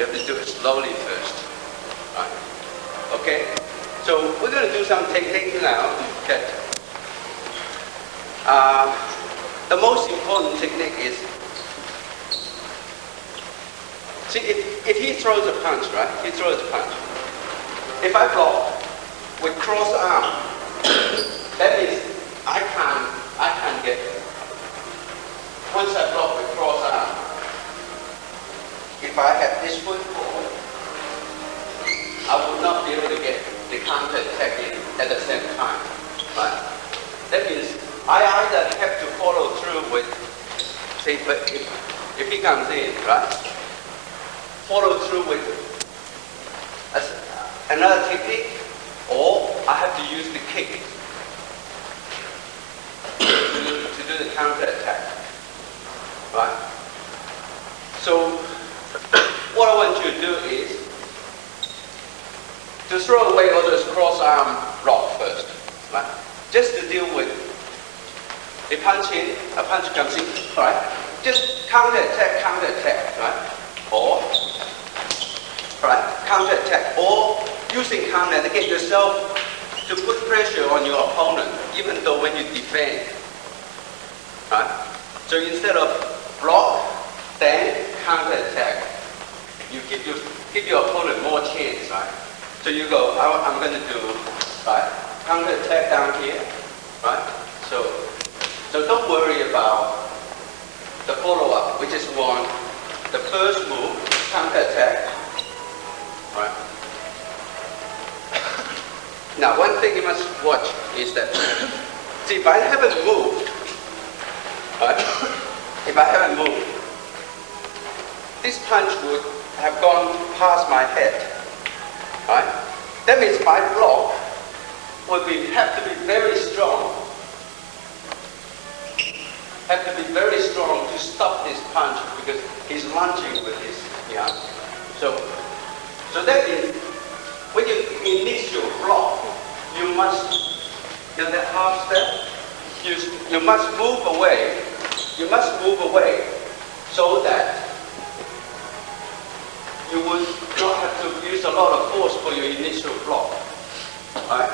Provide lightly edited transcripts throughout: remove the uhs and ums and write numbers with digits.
You have to do it slowly first. Right? Okay? So we're going to do some techniques now. Okay. The most important technique is, see, if he throws a punch, right? He throws a punch. If I block with cross arm, that means I can't get it. Once I block with cross arm, if I had this foot forward, I would not be able to get the counter attack in at the same time. Right? That means I either have to follow through with, say, but if he comes in, right? Follow through with another technique, or I have to use the kick to do the counter attack. Right? So what I want you to do is to throw away all those cross arm block first. Right? Just to deal with a punch in, a punch comes in, right? Just counter attack, right? Or counter attack, or using counter to get yourself to put pressure on your opponent, even though when you defend. Right? So instead of block, then counter attack, you give your opponent more chance, right? So you go, I'm going to do, right? Counter attack down here, right? So don't worry about the follow-up. We just want the first move, counter attack, right? Now, one thing you must watch is that, see, if I haven't moved, right? If I haven't moved, this punch would have gone past my head, right? That means my block would have to be very strong. Have to be very strong to stop this punch because he's lunging with his arm. So that means when you initial block, you must, in that half step, you must move away. You must move away so that you would not have to use a lot of force for your initial block. Right?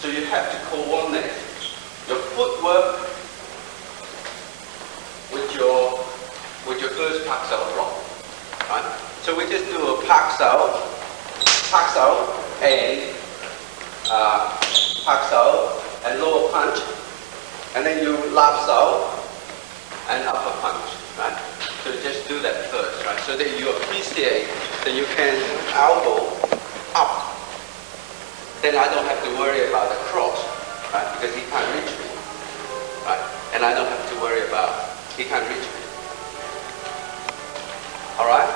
So you have to coordinate your footwork with your first pak sao block. Right? So we just do a pak sao, and pak sao and lower punch, and then you lap sao and upper punch. Right? So just do that first, right? So that you appreciate that you can elbow up. Then I don't have to worry about the cross, right? Because he can't reach me, right? And I don't have to worry about he can't reach me. All right?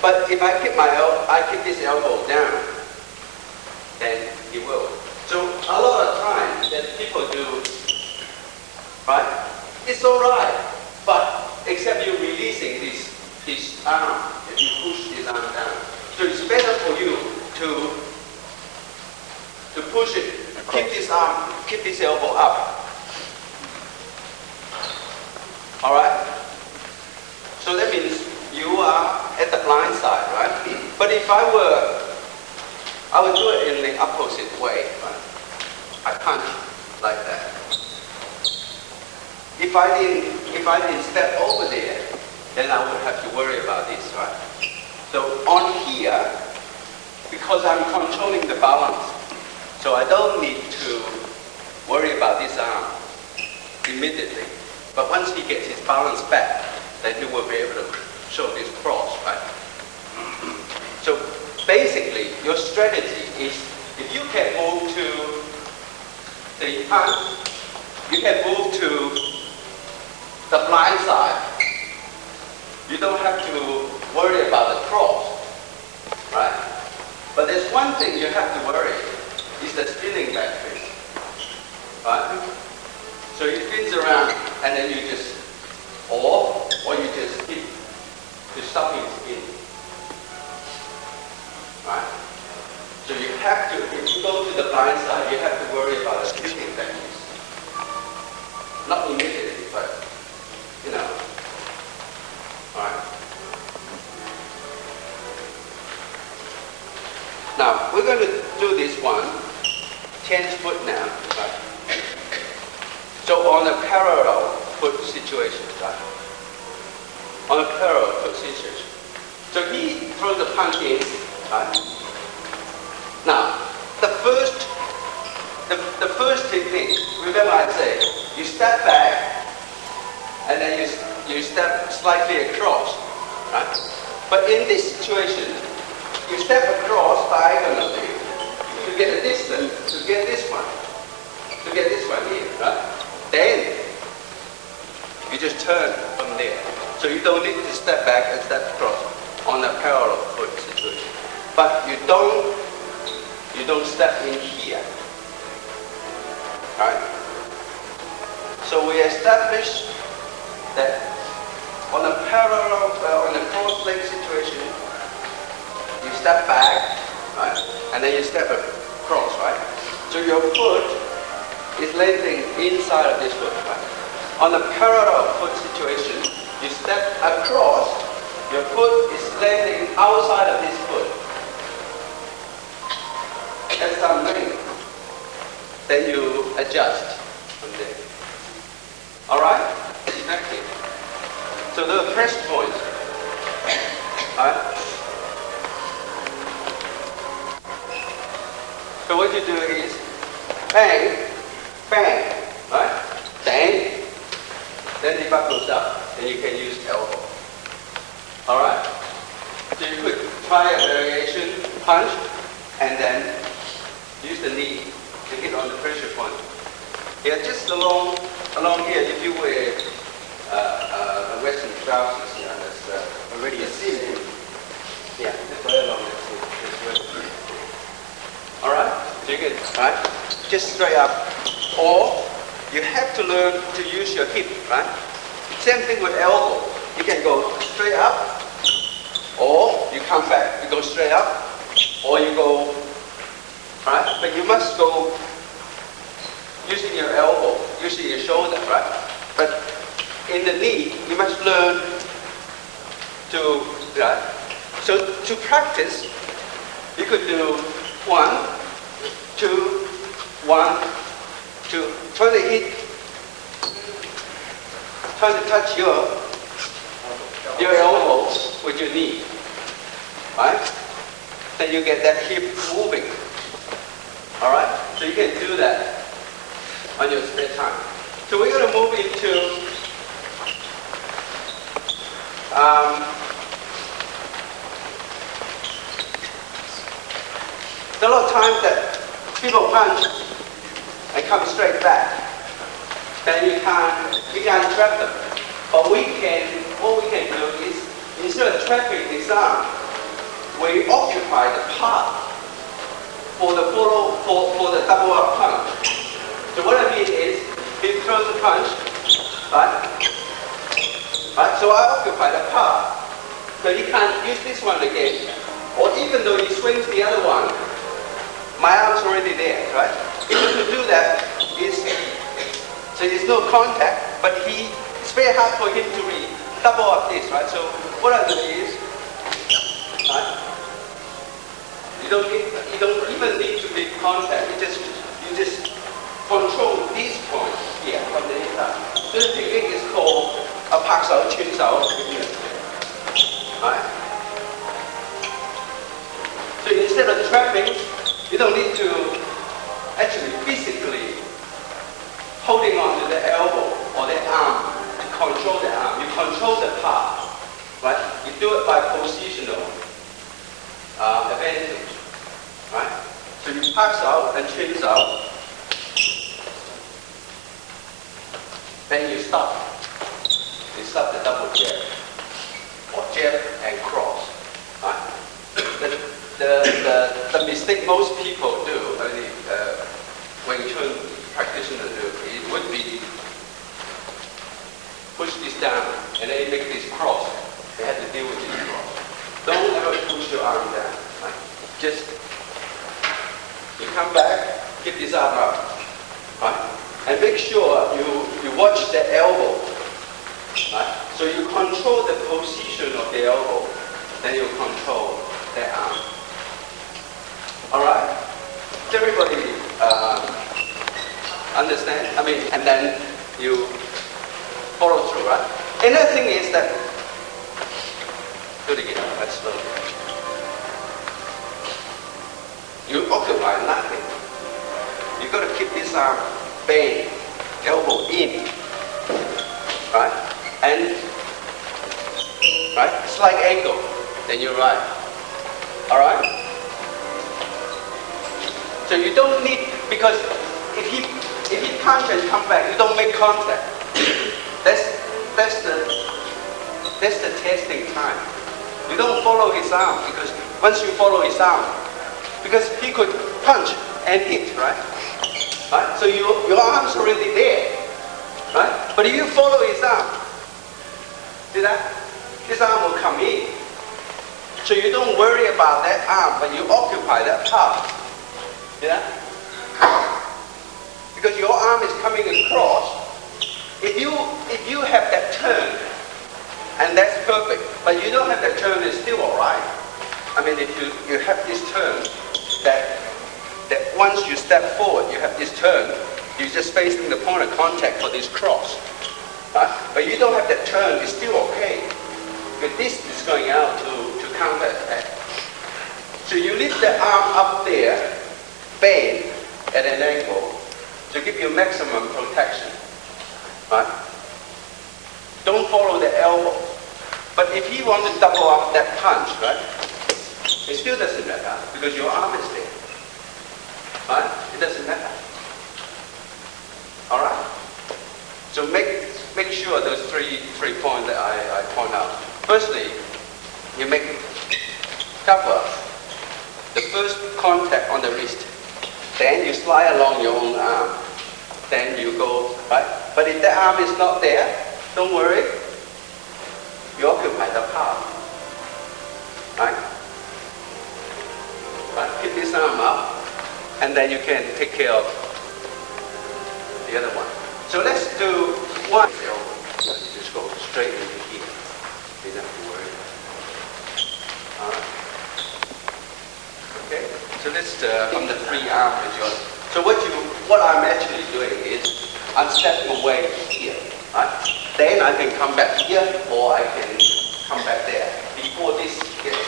But if I keep this elbow down, then he will. So a lot of times that people do, right? It's all right, but except you're releasing his arm, if you push his arm down. So it's better for you to push it, keep this arm, keep this elbow up. All right? So that means you are at the blind side, right? But if I would do it in the opposite way, right? I punch like that. If I didn't step over there, then I would have to worry about this, right? So on here, because I'm controlling the balance, so I don't need to worry about this arm immediately. But once he gets his balance back, then he will be able to show this cross, right? So basically, your strategy is, if you can move to the punch, you can move to the blind side. You don't have to worry about the cross, right? But there's one thing you have to worry, is the spinning back fist, right? So he spins around, and then you just, or you just hit to stop him spin, right? So you have to, if you go to the blind side, you have to worry about the spinning back fist. Not immediately, but, you know, right? Now, we're going to do this one 10 foot now, right? So on a parallel foot situation, right? On a parallel foot situation. So he throws the punch in, right? Now, the first technique, remember I said, you step back and then you step slightly across, right? But in this situation, you step across diagonally to get a distance, to get this one here, right? Then you just turn from there. So you don't need to step back and step across on a parallel foot situation. But you don't step in here, right? So we establish that on a parallel, on a cross leg situation, you step back, right? And then you step across, right? So your foot is landing inside of this foot, right? On a parallel foot situation, you step across, your foot is landing outside of this foot. At some length, then you adjust from there. All right? Exactly. So the press points. All right? So what you do is bang, bang, right? Bang. Then the butt goes up, and you can use elbow. All right? So you could try a variation punch, and then use the knee to hit on the pressure point. Yeah, just along here, if you wear a Western trousers, yeah, that's already a seam. Yeah, just right along that seam. All right, so you can, right? Just straight up. Or you have to learn to use your hip, right? Same thing with elbow. You can go straight up, or you come back. You go straight up, or you go. Right? But you must go using your elbow, using your shoulder, right? But in the knee, you must learn to, right? So to practice, you could do 1, 2, 1, 2. Try to hit, try to touch your elbow with your knee, right? Then you get that hip moving. All right, so you can do that on your spare time. So we're going to move into there are a lot of times that people punch and come straight back. Then you can't trap them. But what we can do is instead of trapping this arm, we occupy the path for the double up punch. So what I mean is, he throws the punch, right? Right? So I occupy the path. So he can't use this one again. Or even though he swings the other one, my arm's already there, right? Even to do that is, so there's no contact, but it's very hard for him to double up this, right? So what I do is, right? You don't even need to make contact. You just control these points here from the inside. This technique is called a pak sao, chun sao. Right? So instead of trapping, you don't need to actually physically holding on to the elbow or the arm to control the arm. You control the path, right? You do it by positional advantage. Right? So you pass out and chins out, then you stop. You stop the double jab, or jab and cross. Right? The mistake most people do, Wing Chun practitioners do, it would be push this down and then make this cross. They have to deal with this cross. Don't ever push your arm down. Right? Just you come back, keep this arm up, right? And make sure you watch the elbow, right? So you control the position of the elbow, then you control the arm. and then you follow through, right? Another thing is that, do it again, let's slow. You occupy nothing. You got to keep this arm bent, elbow in, right? And, right, slight angle, then you're right. All right? So you don't need, because if he punch and come back, you don't make contact. That's the testing time. You don't follow his arm, because once you follow his arm, because he could punch and hit, right? Right? So your arm's already there, right? But if you follow his arm, see that? His arm will come in. So you don't worry about that arm, but you occupy that part. See that? Because your arm is coming across. If you have that turn, and that's perfect, but you don't have that turn, it's still all right. I mean, if you have this turn, that once you step forward, you have this turn, you're just facing the point of contact for this cross. Right? But you don't have that turn, it's still okay. But this is going out to counter attack. So you lift the arm up there, bend at an angle, to give you maximum protection. Right? Don't follow the elbow. But if you want to double up that punch, right? It still doesn't matter because your arm is there. Right? It doesn't matter. All right? So make sure those three points that I point out. Firstly, you make cover the first contact on the wrist. Then you slide along your own arm. Then you go, right? But if the arm is not there, don't worry. You occupy the part. Right? Right? Keep this arm up, and then you can take care of the other one. So let's do one. You just go straight into here. You don't have to worry. All right. Okay. So let's from the free arm adjust. So what I'm actually doing is I'm stepping away here. Right? Then I can come back here, or I can come back there before this gets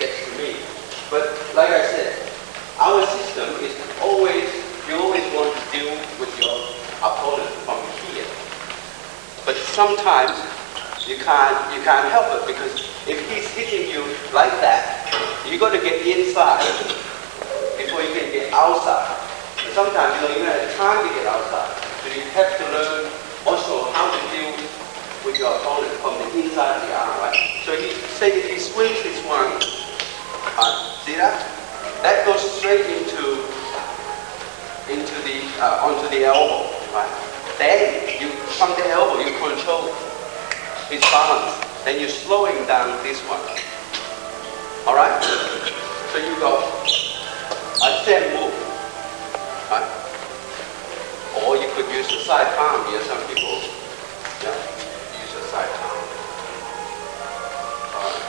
to me. But like I said, our system is you always want to deal with your opponent from here. But sometimes you can't help it, because if he's hitting you like that, you got to get inside before you can get outside. And sometimes you don't even have time to get outside. So you have to learn also how to deal with your opponent from the inside of the arm, right? So if he swings this one, see that? That goes straight onto the elbow, right? Then from the elbow you control his balance. Then you're slowing down this one. All right? So you got a same move, right? Or you could use the side palm here. Some people use the side palm. All right.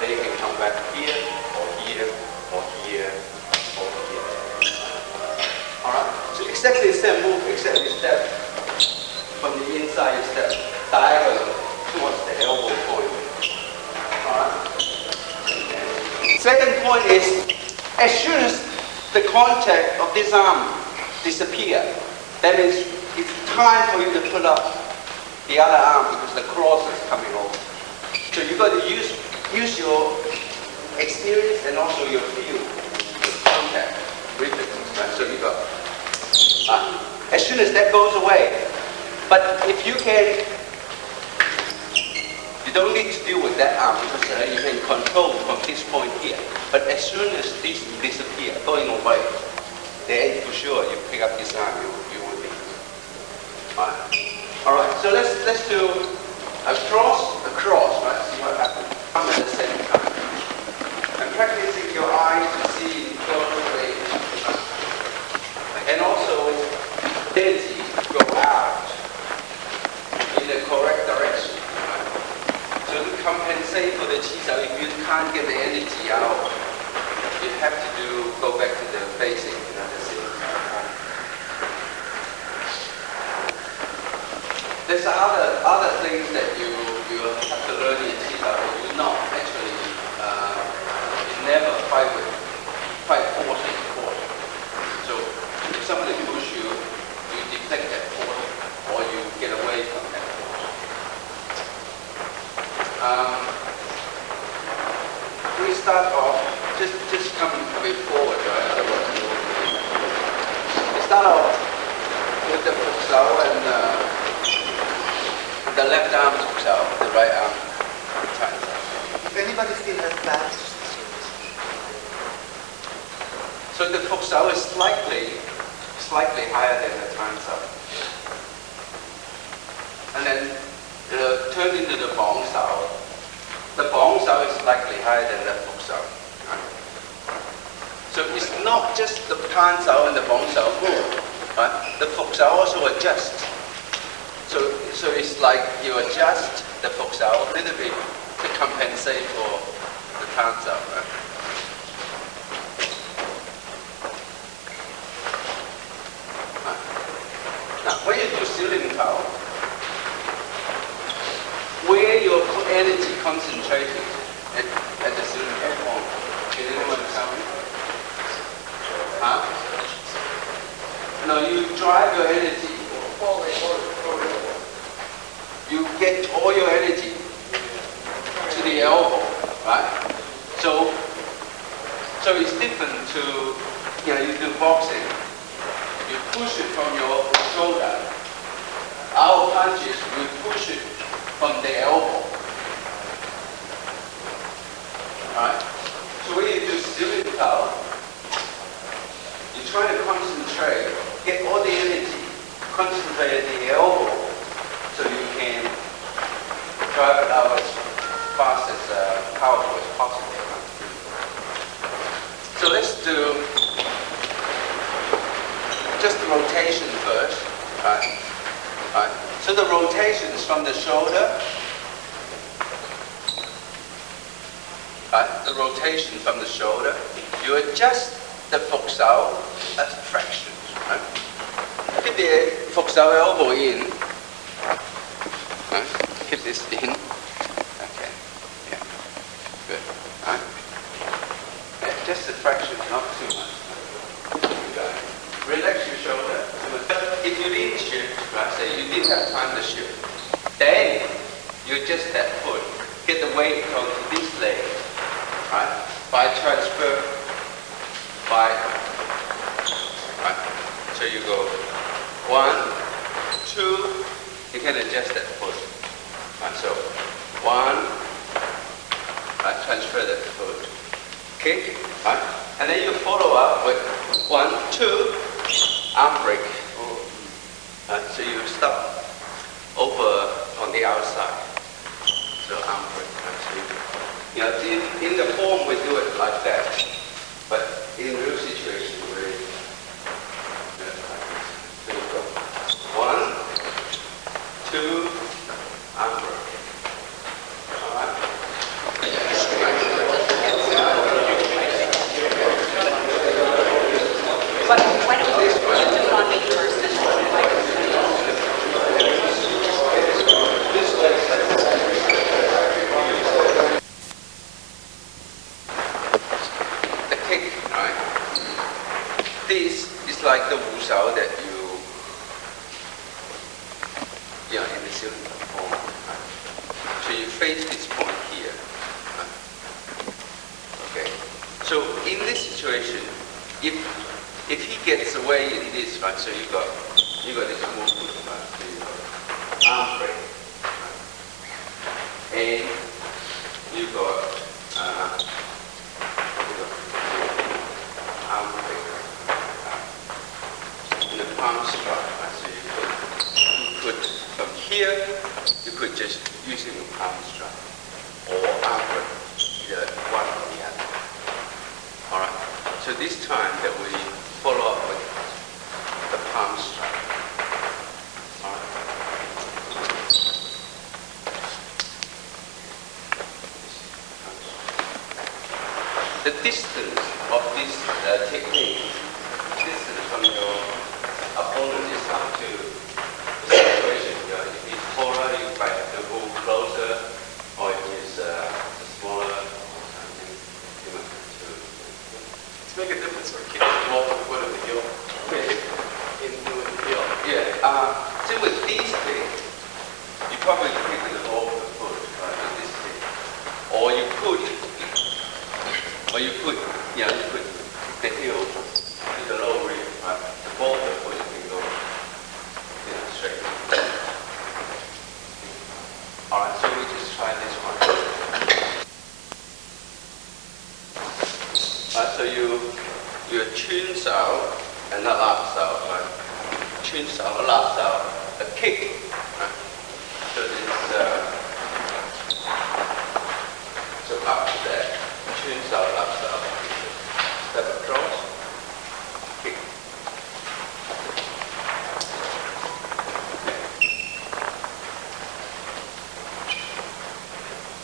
Then you can come back here, or here, or here, or here. All right. So exactly the same move, except you step from the inside. You step diagonal towards the elbow point. All right. Second point is, as soon as the contact of this arm disappear, that means it's time for you to put up the other arm, because the cross is coming over. So you got to use your experience and also your feel, contact, reflexes, right? So you got, as soon as that goes away, but if you can, you don't need to deal with that arm, because you can control from this point here. But as soon as this disappear, going away, then for sure you pick up this arm, you will be. All right. So let's do a cross, right? See what happens. At the same time. And practicing your eyes to see close range. And also tendency to go out in the correct direction. Right? So to compensate for the chi, if you can't get the energy out, you have to go back to the basic, the same. we start off, just come a bit forward, right? Otherwise, we start off with the futsal and the left arm futsal, the right arm times up. If anybody still has bad, so the futsal is slightly higher than the times up. And then turn into the bong sao. The bong sao is slightly higher than the fuk sao. Right? So it's not just the pan sao and the bong sao move. Right? The fuk sao also adjusts. So it's like you adjust the fuk sao a little bit to compensate for the pan sao. Right? Now, when you do ceiling towel, where your energy concentrated at the ceiling towel? Can anyone tell me? Huh? No, you drive your energy. You get all your energy to the elbow, right? So it's different to, you do boxing. You push it from your shoulder. Our punches, we push it from the elbow. Right? So when you do ceiling towel, you try to concentrate, get all the energy, concentrate at the elbow, so you can drive it out as fast as powerful as possible. So let's do just the rotation first, right? Right. So the rotation is from the shoulder, right? The rotation from the shoulder. You adjust the fuk sao as fractions, right? Keep the fuk sao elbow in, right? Keep this in. Okay. Yeah. Good. Right. Yeah, just a fraction, not too much. Relax your shoulder. If you didn't shift, right, say you didn't have time to shift, then you adjust that foot, get the weight onto this leg, right, by transfer, right. So you go 1, 2, you can adjust that foot. Right, so 1, right, transfer that foot, kick, right, and then you follow up with 1, 2, arm break. So you stop over on the outside. So arm break. So in the form we do it like that, but in real situation we do it like this. So you go 1, 2, arm break. All right. But why don't we do it on me first? The kick, right? This is like the wu sao that in the ceiling form. Right? So you face this point here. Right? Okay. So in this situation, if he gets away in this, right? So you got this movement, right? So you got arm break, right? And you got arm break, and the palm strike, right? So you could from here, you could just use it with palm strike or arm break, either one or the other. All right. So this time that we follow up with the palm strike. All right. The distance of this technique, distance from your opponent is up to the situation. If he's taller, you might have to go closer, or if he's smaller or something, you might have to. to make a difference for kids involved with foot of the heel. In doing the heel. Yeah. So with these things, you probably pick it off the foot, right? With this thing, or you could Or you put the heel to the lower rib, right? The ball of the foot can go straight. All right, so we just try this one. So you cheung out and not laps out, right? Cheung out, laps out, a kick, right? So this, so after that, cheung out, laps out, step across, kick.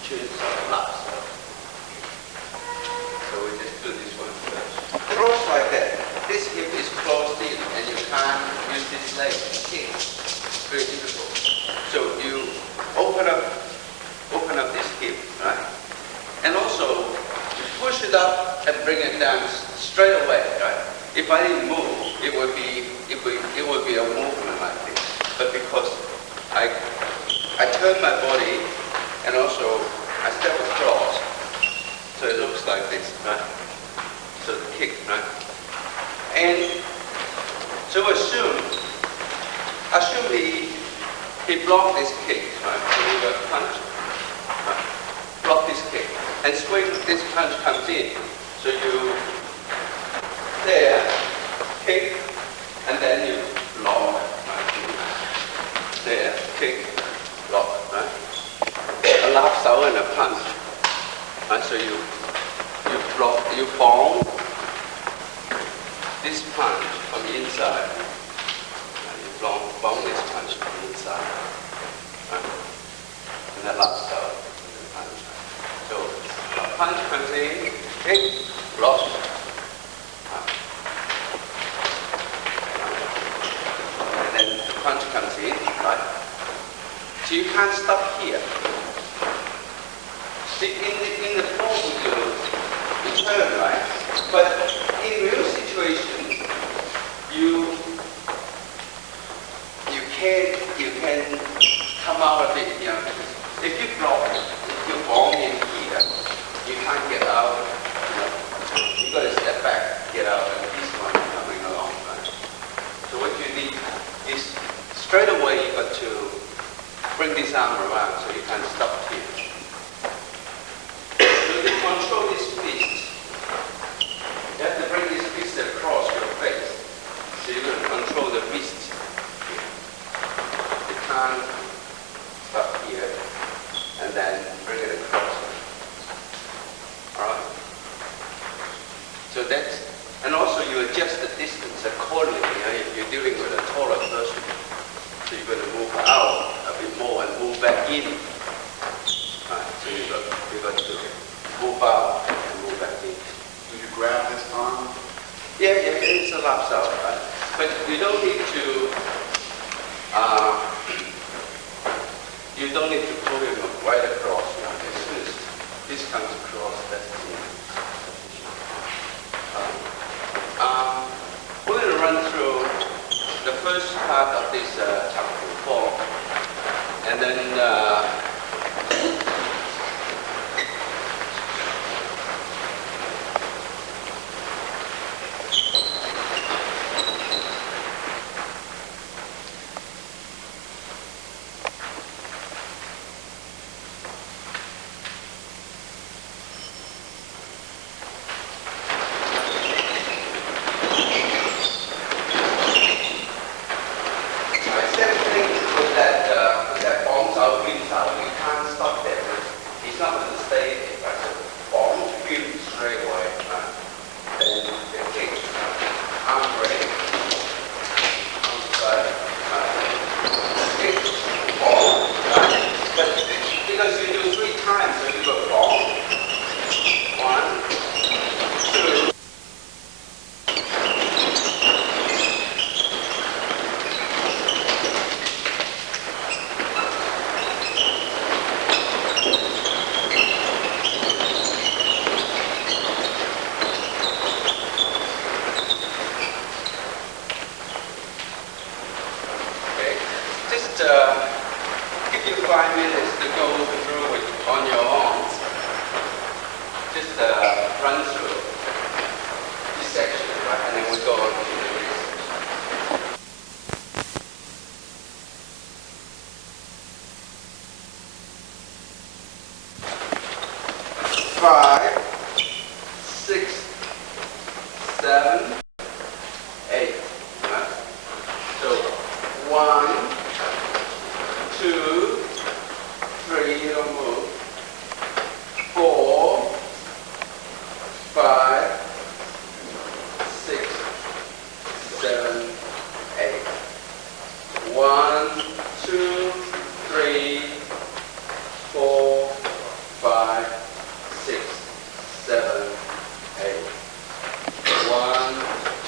Cheung out, laps out. So we just do this one first. Cross like that. This hip is closed in and you can't use this leg to kick. Very difficult. So you open up this hip, right? And also you push it up and bring it down straight away, right? If I didn't move, it would be a movement like this. But because I turn my body and also I step across, so it looks like this, right? So the kick, right? And so assume he blocked this kick, right? So you got punch, right? Block this kick. And swing, this punch comes in. So you, there, kick, and then you block, right? There, kick, block, right? A lap out and a punch. Right? So you block, you bomb this punch from the inside. And you bomb this punch from the inside. Right? And that laps out. So a punch comes in, kick, block. And then the punch comes in, right? So you can't stop here. See, in the form you turn, right? But in real situation, you can come out of it, If you block, if you bomb in here, you can't get out, You got to step back, get out, and this one coming along, right? So what you need is straight away you got to bring this arm around so you can stop here. Control this fist. You have to bring this fist across your face. So you're going to control the fist. You can't stop here and then bring it across. Alright? So that's, and also you adjust the distance accordingly. If you're dealing with a taller person, so you're going to move out a bit more and move back in. Right? So you got to move out and move back in. Do you grab this arm? Yeah, it's a laps out, right? But you don't need to pull him right across. As soon as this comes across, that's the end. We're going to run through the first part of this chapter 4, and then I 7, 8. Right? So 1, 2, 3, you don't move. 4, 5, 6, 7, 8. 1, 2, 3, 4, 5, 6, 7, 8. 1,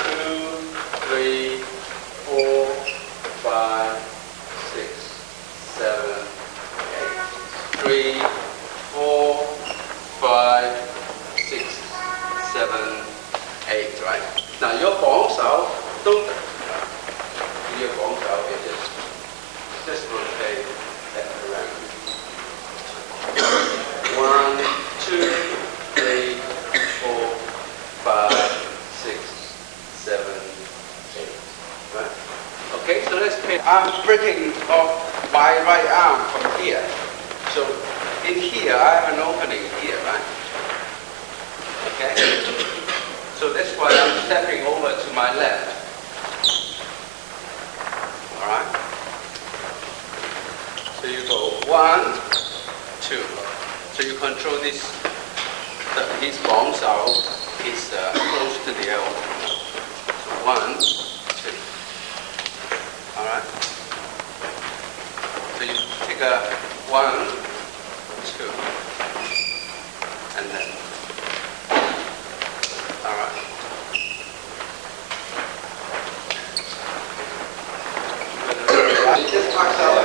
2, 3, 4, 5, 6, 7, 8. 3, 4, 5, 6, 7, 8, right? Now your bones out, don't your bones out, just rotate that around. 1, 2, 3, 4, 5, 6, 7, 8. Right? Okay, so let's pay. I'm breaking off my right arm from here. So in here, I have an opening here, right? Okay? So that's why I'm stepping over to my left. All right? So you go 1, 2. So you control this. His bones are close to the elbow. So 1, 2. All right? So you take a 1, 2, and then. All right. Just marks out.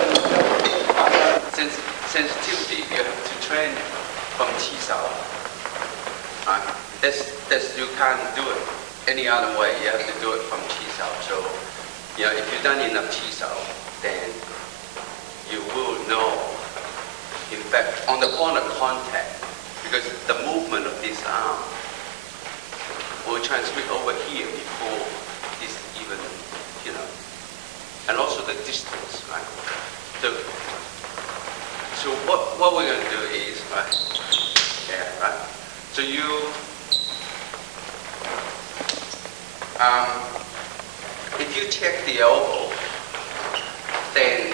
Sensitivity, you have to train from Qisao. Right? That's you can't do it any other way. You have to do it from Qisao. So, if you've done enough Qisao, then you will know. In fact, on the point of contact, because the movement of this arm will transmit over here before this even, and also the distance, right? So what we're going to do is, right? Yeah, right? So if you check the elbow, then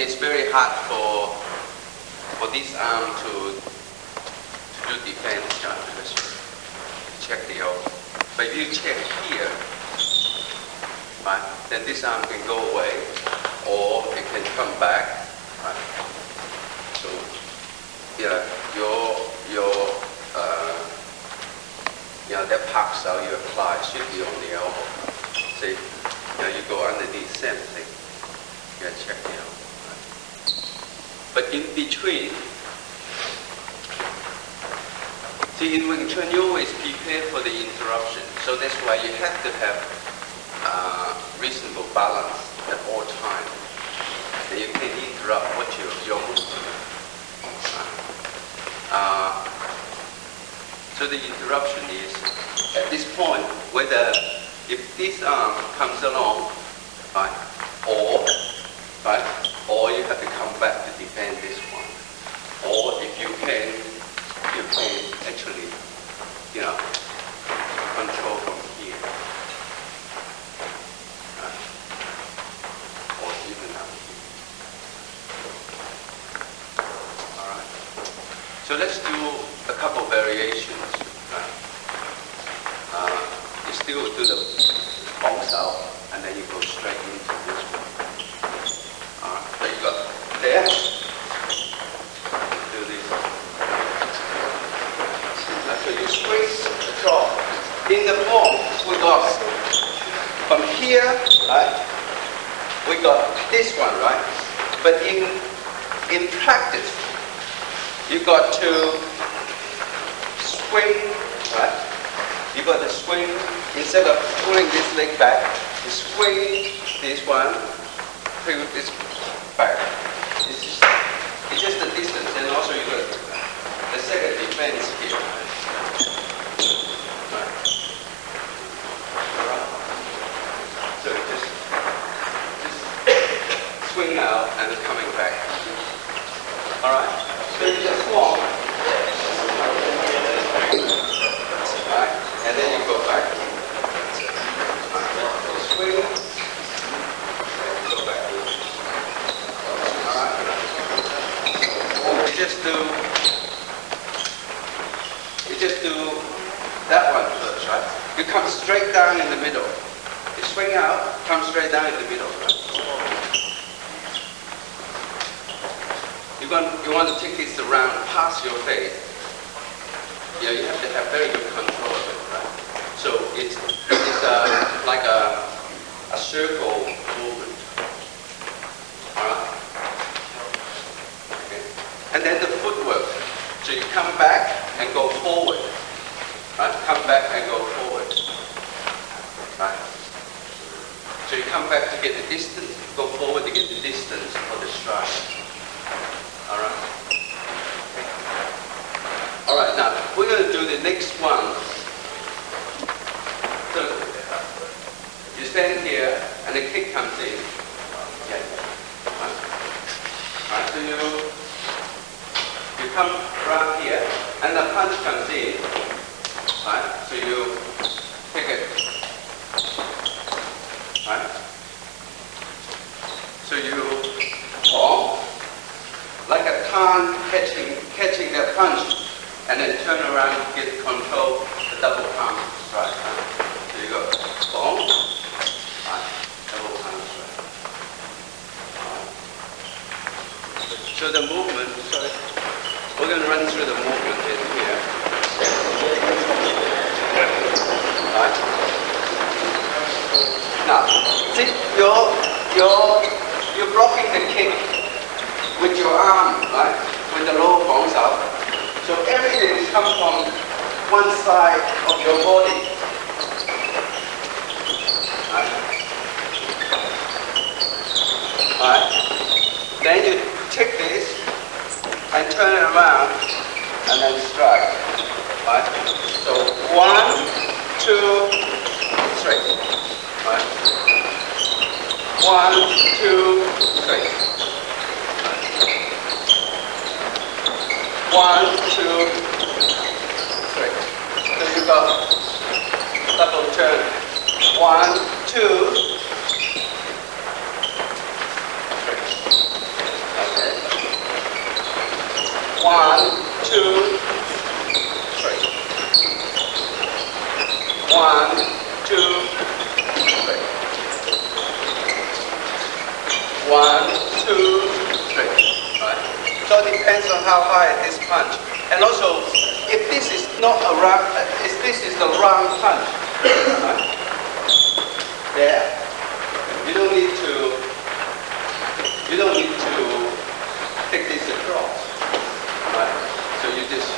it's very hard for this arm to do defense, right? Because you check the elbow. But if you check here, right, then this arm can go away, or it can come back, right? So, that parks out you apply should be on the elbow. See, you go underneath, same thing. You check the elbow. Right? But in between, see, in Wing Chun, you always prepare for the interruption. So that's why you have to have reasonable balance at all times. And you can interrupt what your movement. So the interruption is at this point whether if this arm comes along, right, or you have to come back to defend this one, or if you can actually, control from here, right, or even up here. All right. So let's do a couple variations. Right? You still do the bounce out, and then you go straight into this one. All right. So you got there. Do this. So you squeeze the jaw. In the form, we got from here, right? We got this one, right? But in practice, you got to swing, right? You got to swing, instead of pulling this leg back, you swing this one, pull this back. It's just the distance, and also you got the second defense here. Right? So just swing out and coming back. All right? So you just walk. Right? And then you go back. That one first, right? You come straight down in the middle. You swing out, come straight down in the middle, right? You want to take this around past your face. You know, you have to have very good control of it, right? So it's like a circle movement. Alright? Okay. And then the footwork. So you come back and go forward. Right? Come back and go forward. Right? So you come back to get the distance, go forward to get the distance for the stride. Alright? Okay. Alright, now we're going to do the next one. So you stand here and the kick comes in. Okay. Right, so you come around here and the punch comes in. Right, so you pick it. Right? So you palm like a tan catching that punch and then turn around to get control the double palm strike. So you go palm, right, double palm strike. Right. So the movement, sorry, we're going to run through the movement in here. Right. Now, see, you're blocking the kick with your arm, right? When the lower bones out. So everything comes from one side of your body. Right? Right. Then you take this and turn it around and then strike. Right? So 1, 2, 3. Right? 1, 2, 3. 1, 2, 3. So you go double turn. 1, 2, 3. Okay. 1, 2, 3. 1, 2, 3. 1, 2, 3. Right. So it depends on how high this punch. And also, if this is not a round, if this is the round punch, right, there, you don't need to take this across, right? So you just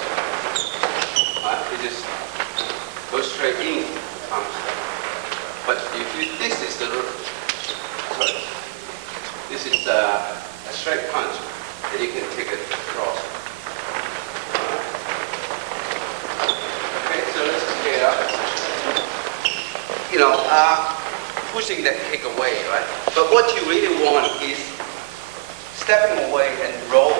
go straight in, punch. But if this is a straight punch, then you can take it across. Okay, so let's get up. You know, pushing that kick away, right? But what you really want is stepping away and roll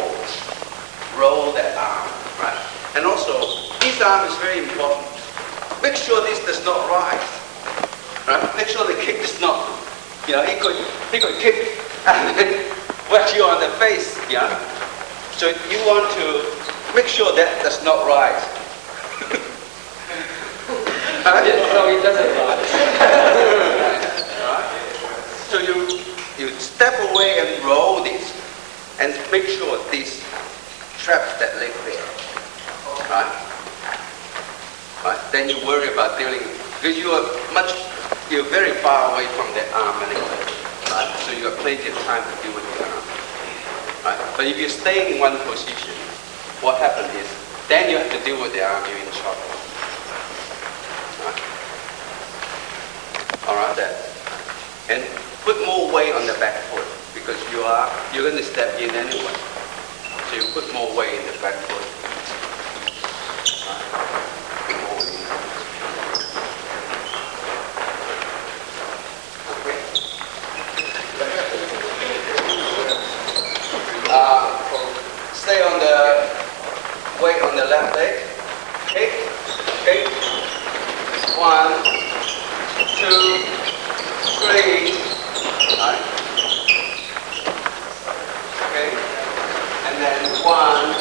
that arm, right? And also, this arm is very important. Make sure this does not rise, right? Make sure the kick does not, you know, he could kick and then whack you on the face, yeah? So you want to make sure that does not rise. No, he doesn't rise. Right? So you step away and roll this and make sure this traps that leg there. Right? Right? Then you worry about dealing, because you're very far away from the arm anyway. Right? So you have plenty of time to deal with the arm. Right? But if you stay in one position, what happens is, then you have to deal with the arm, you're in trouble. Right? Alright, that. And put more weight on the back foot, because you're going to step in anyway. So you put more weight in the back foot. Stay on the weight on the left leg. Kick, kick. 1, 2, 3. Right. Okay. And then 1,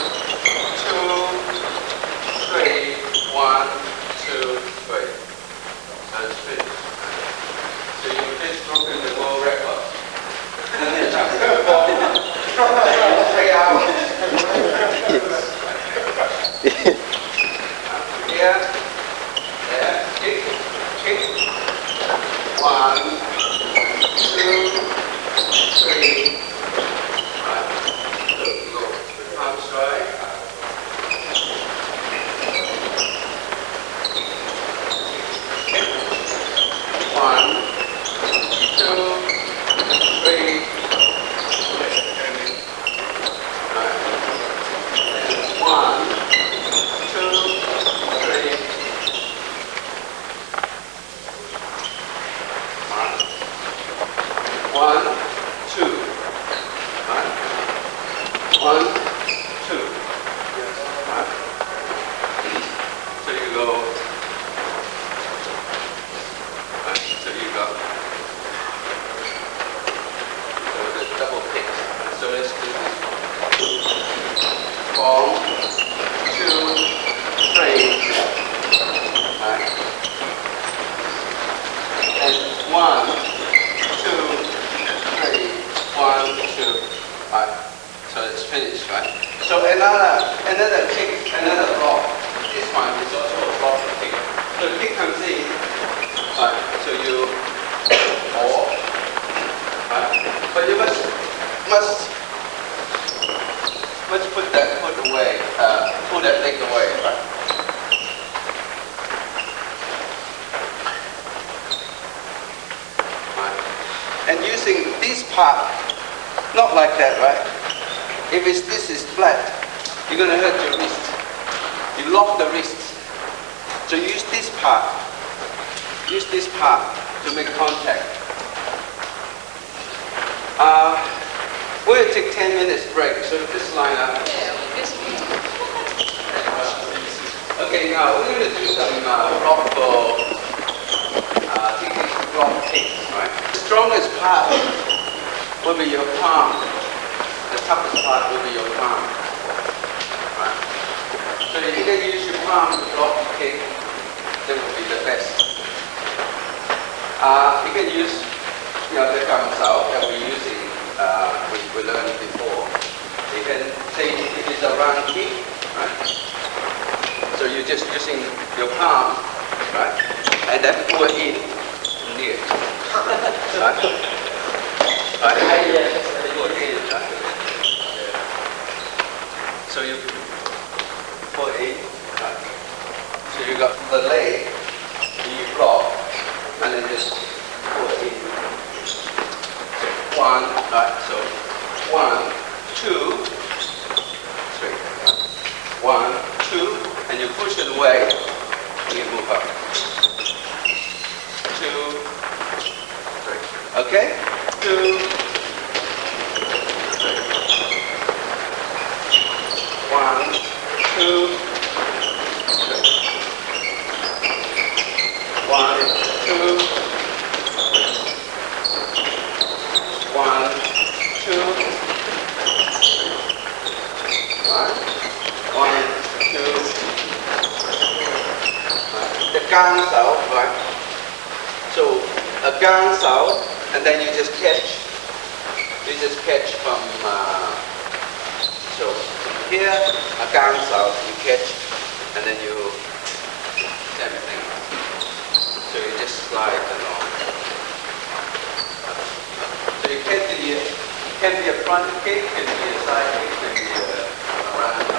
And using this part, not like that, right? If this is flat, you're going to hurt your wrist. You lock the wrist. So use this part. Use this part to make contact. We'll take 10 minutes break, so just line up. Okay, now we're going to do some block kicks, right? The strongest part will be your palm. The toughest part will be your palm. Right? So if you can use your palm to block the kick, that will be the best. You can use the gum sound that we're using, we learned before. You can say it is a round kick, right? So you're just using your palm, right? And then pull it in near. Right? Right? Pull it in, right? So you pull it in, right? So you got the leg, you block, and then just pull it in. One, right? So 1, 2, 3. 1, 2, and you push it away, and you move up. 2, 3. Okay? 2, 3. 1, 2, 3. 1, 2, 1, 2, 1, 2. The gang sao, right? So a gang sao, and then you just catch. You just catch from so from here a gang sao you catch, and then you same thing. So you just slide along. So you can be a front kick, can be a side kick, can be a round kick.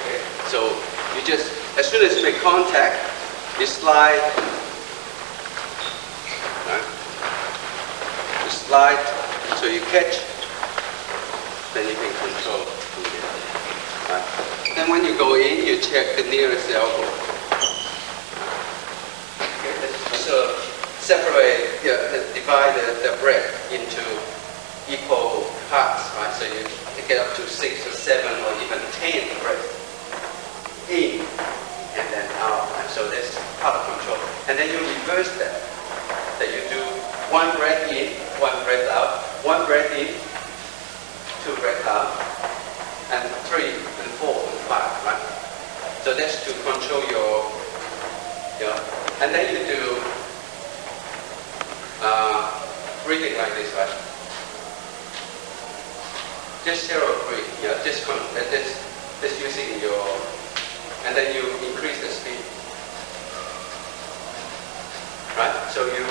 Okay. So you just, as soon as you make contact, you slide. Right? You slide, so you catch, then you can control. Right? Then when you go in, you check the nearest elbow. Okay. So separate, divide the breath into equal parts, right? So you get up to 6 or 7 or even 10 breaths in and then out. And so that's part of control. And then you reverse that. That you do 1 breath in, 1 breath out, 1 breath in, 2 breath out, and 3 and 4 and 5, right? So that's to control your, and then you do breathing like this, right? Just shallow breathe, just using your, and then you increase the speed, right? So you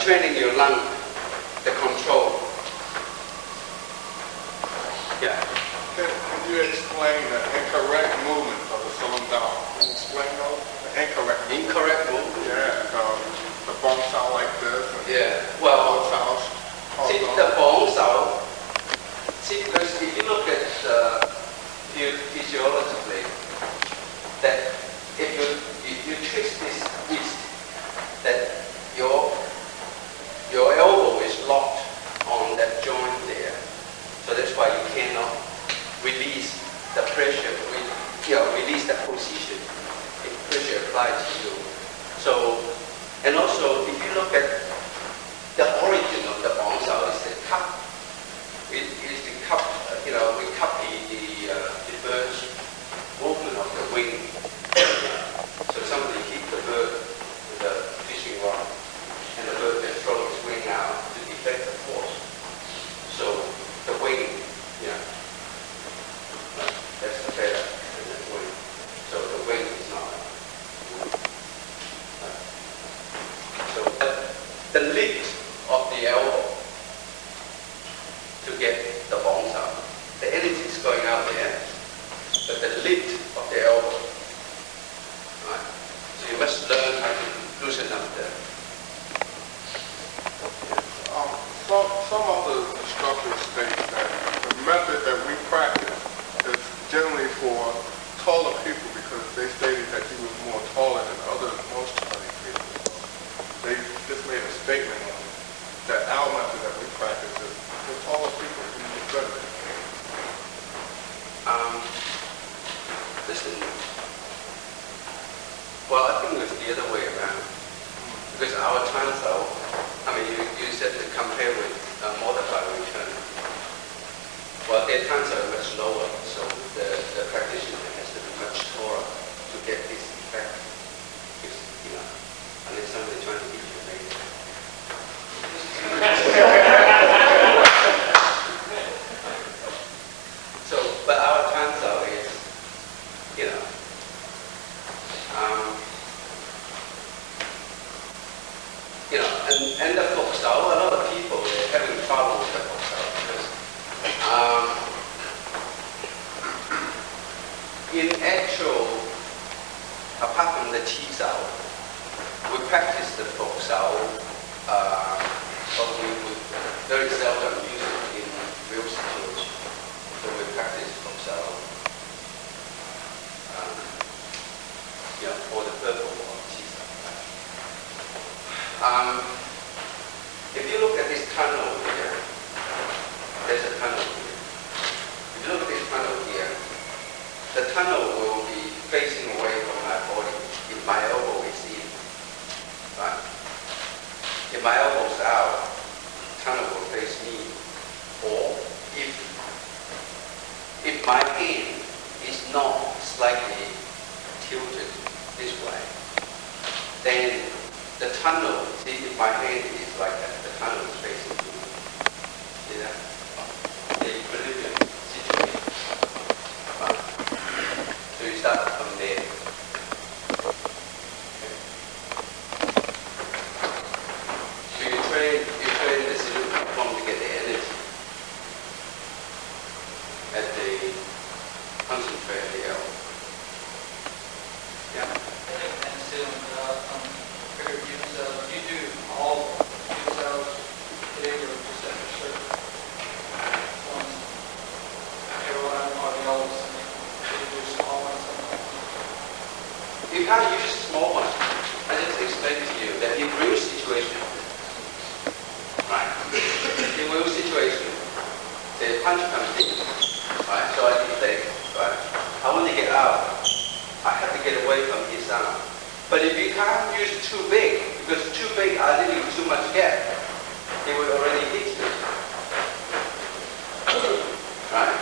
training your lung, the control. Yeah. Can you explain the incorrect movement of the Salon Down? Can you explain those? The Incorrect movement? Yeah, the bone sound like this. Yeah. Well, see the bone sound. See, because if you look at physiologically, that if you twist this wrist, that your elbow is locked on that joint there. So that's why you cannot release the pressure, release the position if pressure applies to you. So, and also if you look at the origin of the bone cell is the cup. It is the cup, we copy the bird's movement of the wing. So somebody hit the bird with a fishing rod, and the bird then throws its wing out to deflect the force. So the wing, that's the feather in the wing. So the wing is not. So the lift of the elbow must learn how to loosen up the. Some of the instructors state that the method that we practice is generally for taller people because they stated that he was more taller than most Chinese people. So they just made a statement on it, that our method that we practice is for taller people who are better. Listen. Well, I think it's the other way around. Because our transao, I mean, you said to compare with modified return. Well, their transao is much lower, so the practitioner has to be much taller to get this effect. Because, unless somebody trying to teach you later. So, but our transao is, and the foxao, a lot of people are having trouble with the foxao because in actual, apart from the qisao, we practice the foxao, but we would very seldom use it in real situations. So we practice foxao, for the purpose of qisao. If you look at this tunnel here, there's a tunnel here. If you look at this tunnel here, the tunnel will be facing away from my body if my elbow is in. Right? If my elbow's out, the tunnel will face me. Or if my hand is not slightly tilted this way, then the tunnel, see, if my hand is like that, the tunnel is facing me. See that? The equilibrium situation. Right. So you start from there. Okay. So you train the cerebral form to get the energy as they concentrate the elbow. Yeah? And so, you do all cells today or just at a certain ones? Everyone or the oldest, you do small ones? You can't use small ones. I just explained to you that in real situation, right? In real situation, the punch comes in, right? So I deflect, right? I want to get out. I have to get away from his arm. But if you can't use too big, because too big, I leave too much gap, it will already hit you. Right?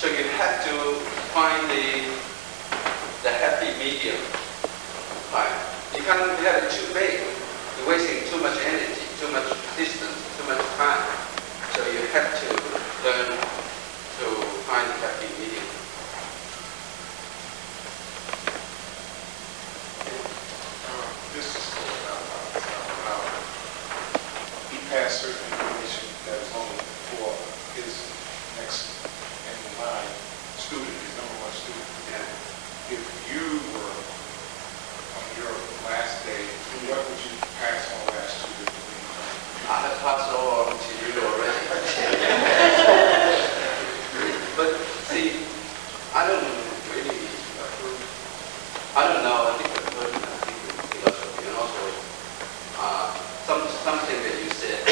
So you have to find the happy medium. Right? You can't have it too big. You're wasting too much energy, too much distance, too much time. So you have to learn to find the happy medium. This is going out. He passed certain information that is only for his next in line student, his number one student. Yeah. If you were on your last day, what would you pass on last student? I have passed all on to you already. But see, I don't know. I think the person, philosophy, and also something that you said.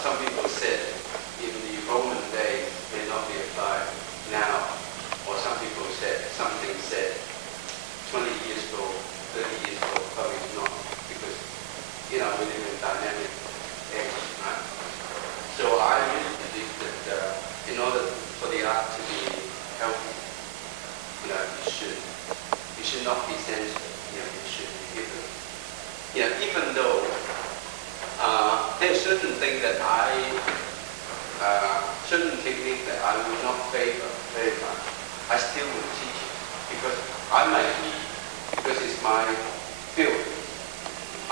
Some people said in the Roman days may not be applied now, or some people said something said 20 years ago, 30 years ago, probably not, because we live in a dynamic age, right? So I really believe that in order for the art to be healthy, you should not be sensitive. You should be given. Even though there's certain things that certain techniques that I would not favor very much, I still would teach it because I might be, because it's my field,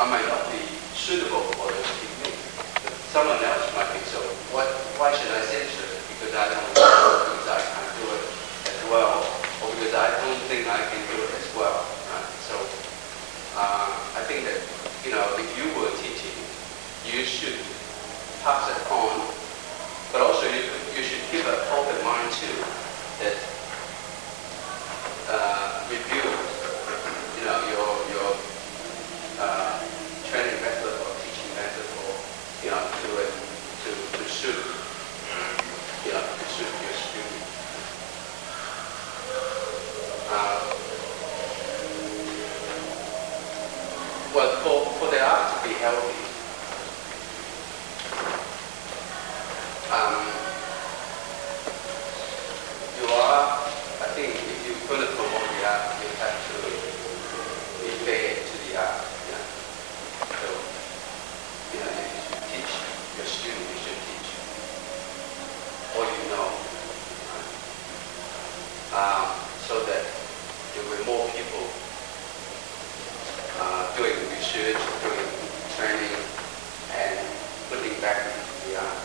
I might not be suitable for those techniques. But someone else might be. So why should I censor it? Because I don't know because I can't do it as well. something I can do as well. Right? So I think that, if you were teaching, you should pass it on, but also you should keep an open mind too, that review, your training method or teaching method, or to suit your student. Well, for the art to be healthy, I think if you're going to promote the art, you have to be fair to the art. Yeah. So, you should teach your student, you should teach all you know. So that there will be more people doing research, doing training, and putting back into the art.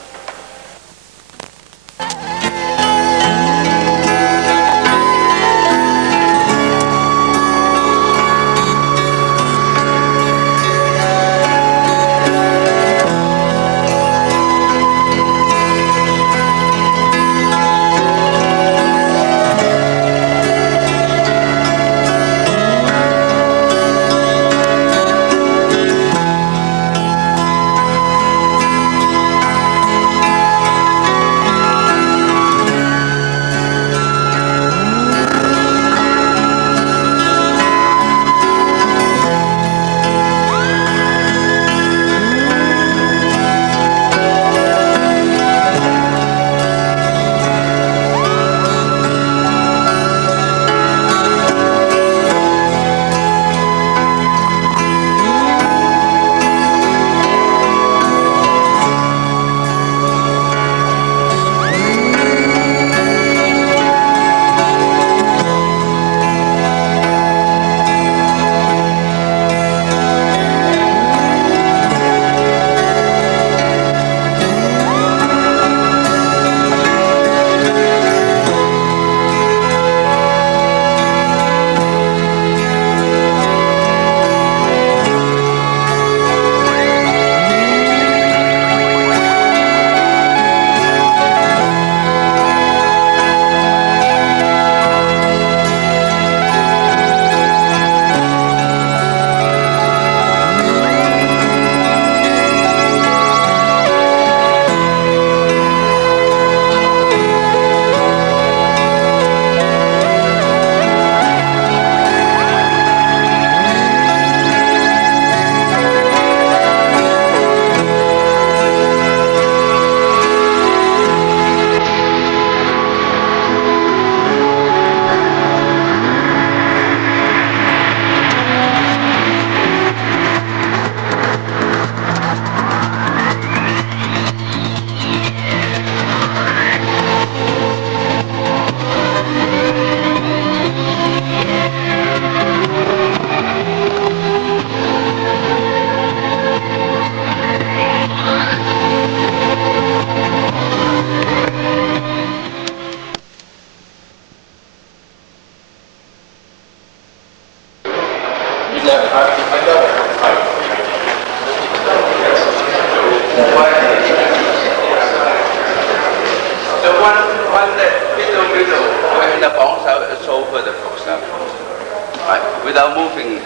Without moving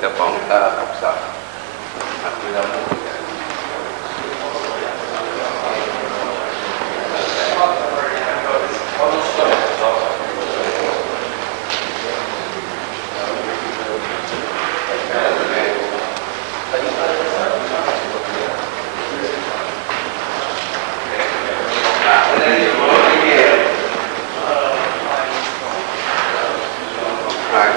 the box up. Without moving it. And then you roll it again. Right.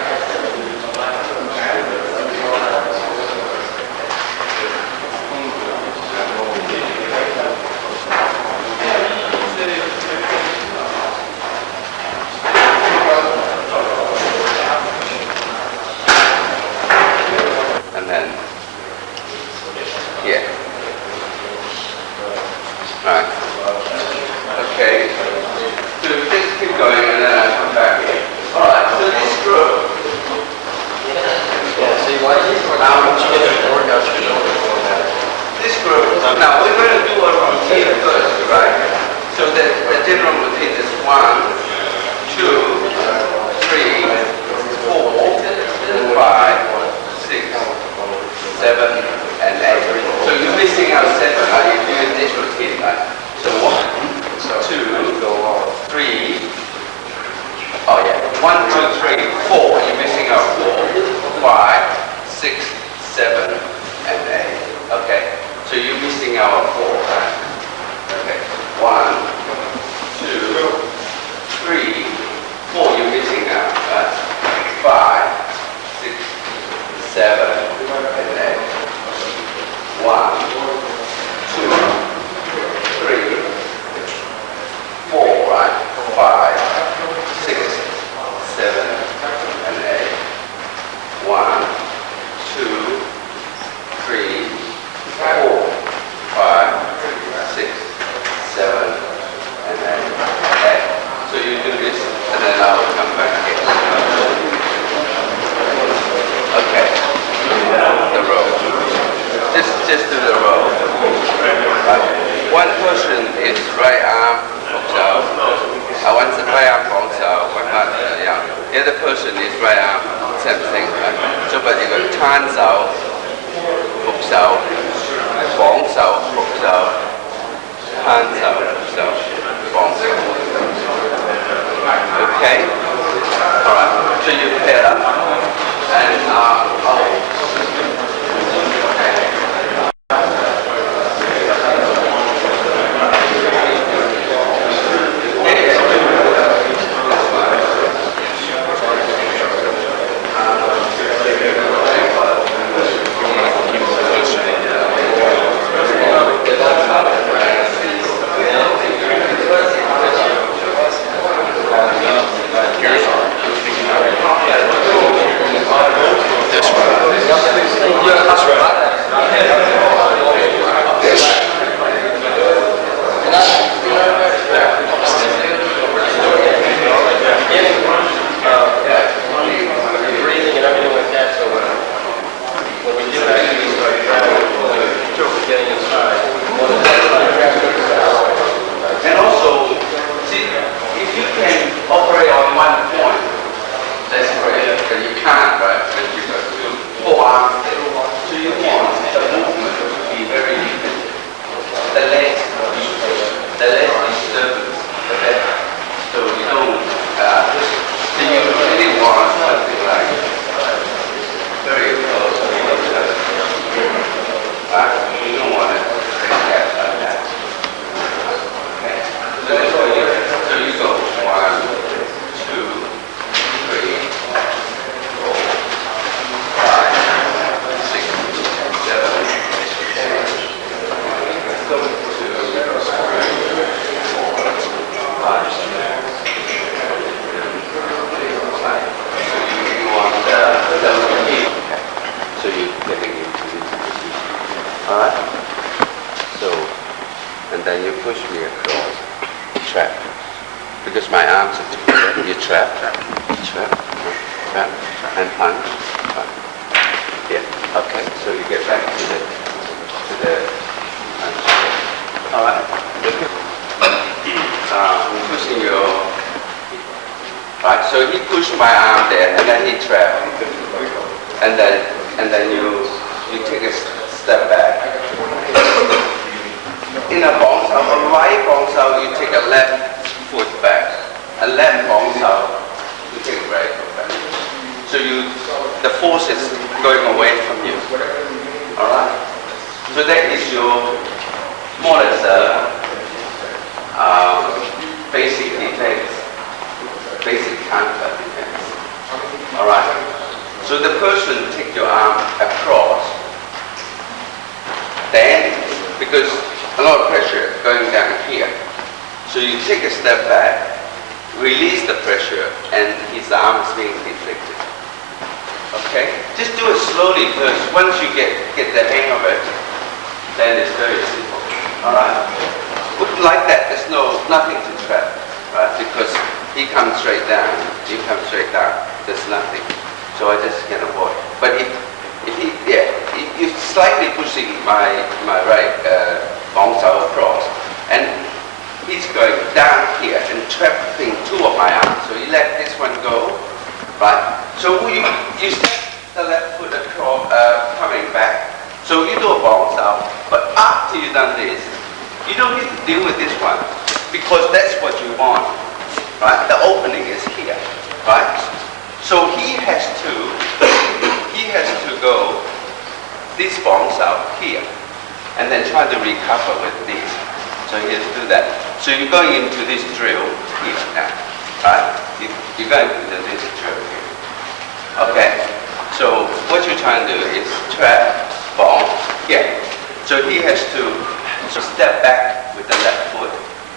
And then, yeah. Right. Okay. So just keep going and then I'll come back here. Alright, so this group 3, 4. You're missing out 4, 5, 6, 7, and 8. Okay? So you're missing out 4, right? Okay. 1, 2, 3, 4. You're missing out, right? 5, 6, 7, and 8. 1, 2, 3, 4, right? 5, 6, 7, and 8. 1, 2, 3, 4, 5, 6, 7, and 8. Okay. So you do this, and then I will come back here. Okay. The row. Just do the row. Right. One person is right arm, one's right arm, the other person is right arm, same thing. Right? So, but you got 攤手, 伏手, 綁手, 伏手, 攤手, 伏手, 綁手. Okay? Alright, so you pair up and because my arms are together, you trap, and punch. Yeah, okay, so you get back to the punch. All right. Pushing your, right, so he pushed my arm there, and then he trapped, and then you take a step back. In a bounce out, a right bounce out, you take a left foot back. A left bounce out, you take a right foot back. So the force is going away from you. Alright? So that is your more or less basic defense, basic counter defense. Alright? So the person take your arm across, then because a lot of pressure going down here. So you take a step back, release the pressure, and his arm is being deflected. Okay? Just do it slowly first. Once you get the hang of it, then it's very simple. Alright? Like that, there's nothing to trap, right? Because he comes straight down, you come straight down, there's nothing. So I just can avoid. But if you're slightly pushing my right bounce out across, and he's going down here and trapping two of my arms. So you let this one go, right? So you step the left foot across, coming back. So you do a bounce out, but after you've done this, you don't need to deal with this one because that's what you want, right? The opening is here, right? bounce out here, and then try to recover with this. So here's do that. So you're going into this drill here now, right? You're going into this drill here. Okay. So what you're trying to do is trap, bounce here. So he has to step back with the left foot.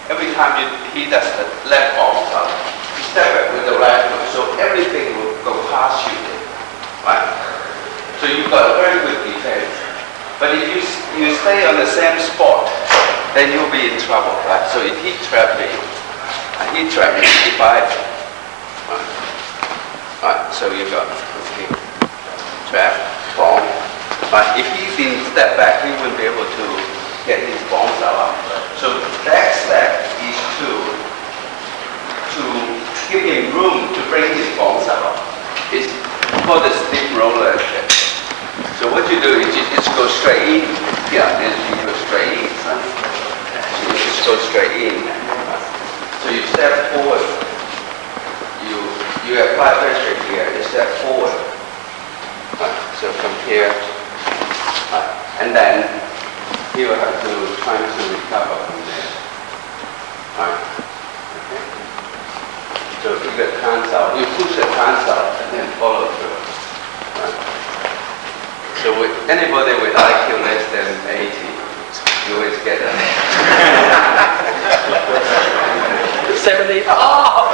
Every time he does the left bounce out, you step back with the right foot. So everything will go past you, right? So you've got a very good defense. But if you stay on the same spot, then you'll be in trouble, right? So if he trapped me, if I, right, so you got okay, trap, bomb. But if he didn't step back, he wouldn't be able to get his bombs out. So next step is to give him room to bring his bombs out. It's called the steam roller effect. So what you do is you just go straight in. Yeah, then you go straight in. So you just go straight in. So you step forward. You apply pressure here. You step forward. So from here, and then he will have to try to recover from there. Right. Okay. So you get hands out. You push the hands out and then follow through. Right. So with anybody with IQ less than 80, you always get that. 70. Oh!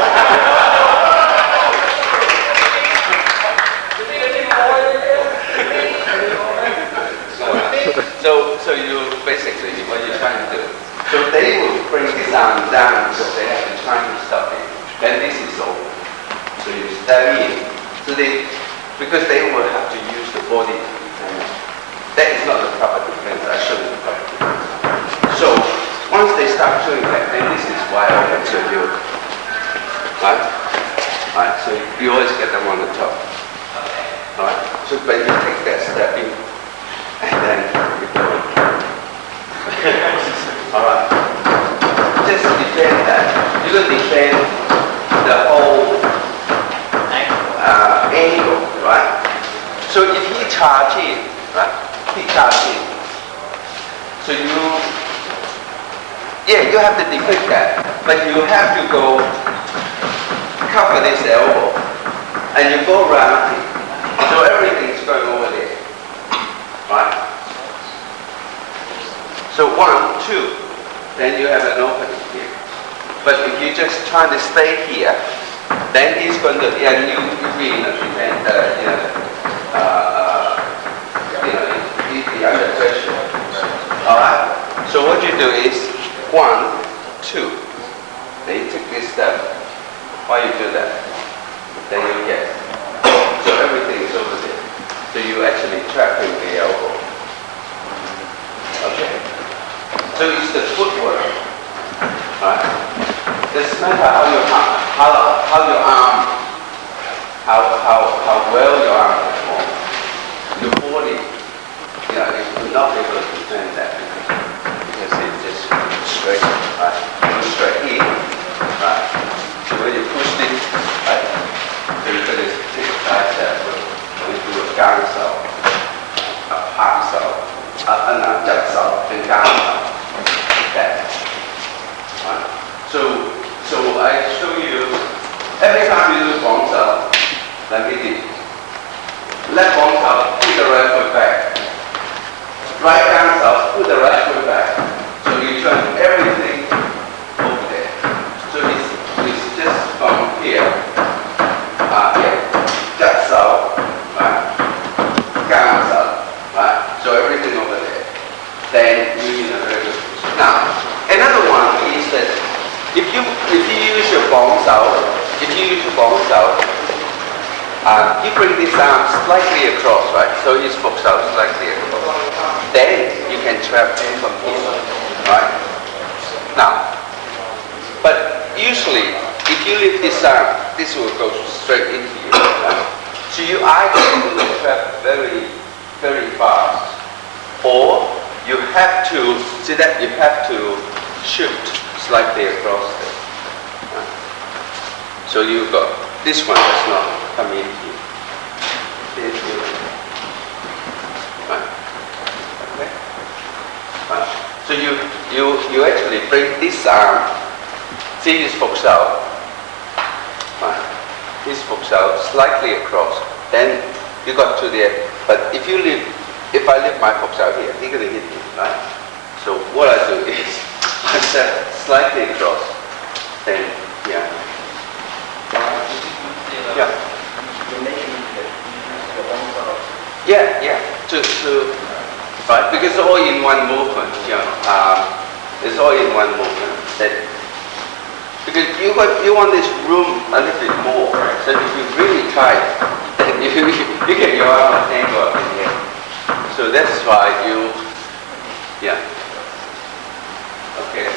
So you basically what you're trying to do. So they will bring this arm down because they have been trying to stop it. Then this is over. So you step in. So because they will have to use the body. That is not the proper defense. I show you the proper defense. So once they start doing that, then this is wide open. So you, right? Right. So you always get them on the top. Right. So but you take that step in, and then you go. All right. Just defend that. You can defend the whole angle, right? So if he charge in, right? He charge in. So you have to defend that, but you have to go cover this elbow, and you go around it. So everything's going over there, right? So 1, 2, then you have an opening here. But if you just try to stay here, then he's going to, and you defend, he'd be under pressure. All right. So what you do is 1, 2. Then you take this step. Why you do that? Then you get. So everything is over there. So you actually trapping the elbow. Okay. So it's the footwork, right? Doesn't matter how your arm, how well your arm performs. Your body, it will not be able to defend that because it's just straight, right? Go straight in, right? So when you push it, right? So you're going to take a side step. When you do a gang cell, a palm cell, a jab cell, and gang cell. That. Right. So I show you every time you do bounce out, like we did. Left bounce out, put the right foot back. Right bounce out, put the right foot back. So you turn everything over there. So it's just from here, that's out, right? Bounce out, right? So everything over there. Then you need a very good position. Now, another one is that if you use your bounce out, you bring this arm slightly across, right? So it smokes out slightly across. Then you can trap from here, right? Now, but usually if you lift this arm, this will go straight into you. Right? So you either will trap very, very fast, or you have to see that you have to shift slightly across there. Right? So you've got this one does not come in here. Right? bring this arm, see this folks out, right. This folks out slightly across. Then you got to there. But if I lift my folks out here, he's gonna hit me, right? So what I do is I set slightly across. Then yeah. Yeah. Yeah. Right, because it's all in one movement. It's all in one movement. Because you want this room a little bit more. So if you really tight, then you get your arm angle up in here. So that's why yeah. Okay.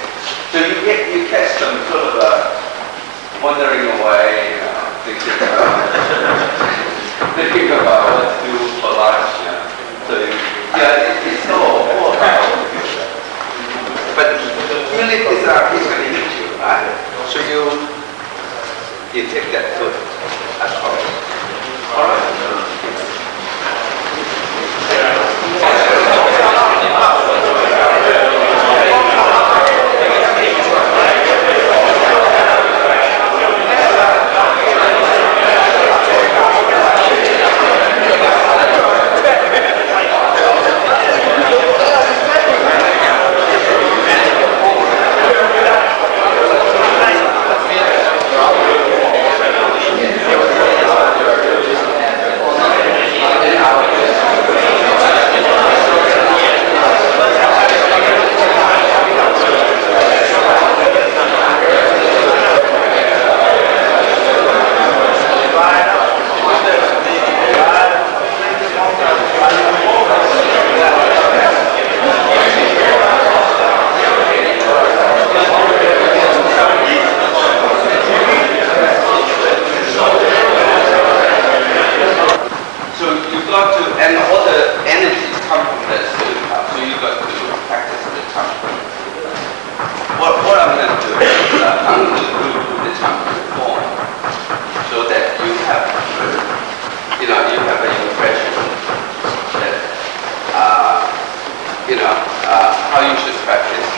So you catch them sort of wandering away, thinking about what to do for lunch. So it's all about. But you lift this arm, he's going to hit you, right? So you take that foot as well. All right. How you should practice.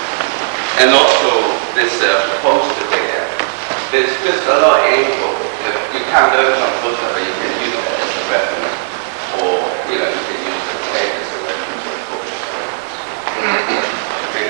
And also this poster there, there's just a lot of angle. You can't learn from poster, but you can use that as a reference. Or, you can use the tape as a reference for poster. Okay.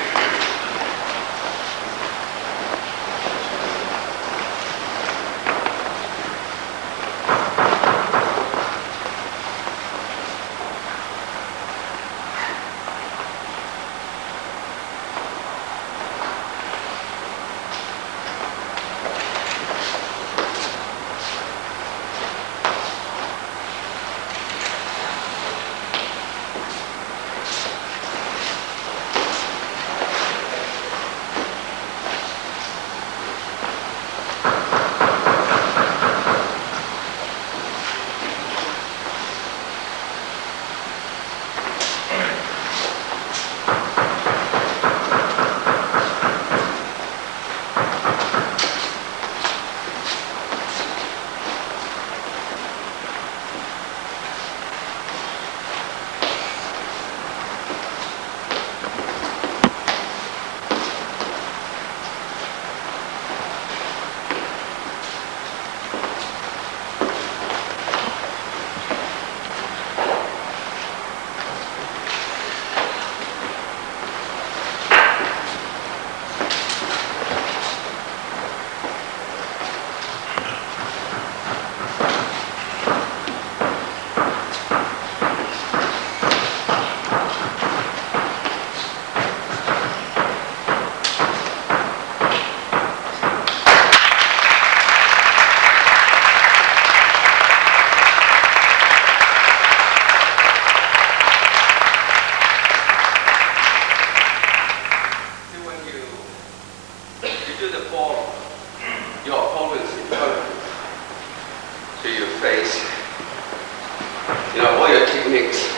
All your techniques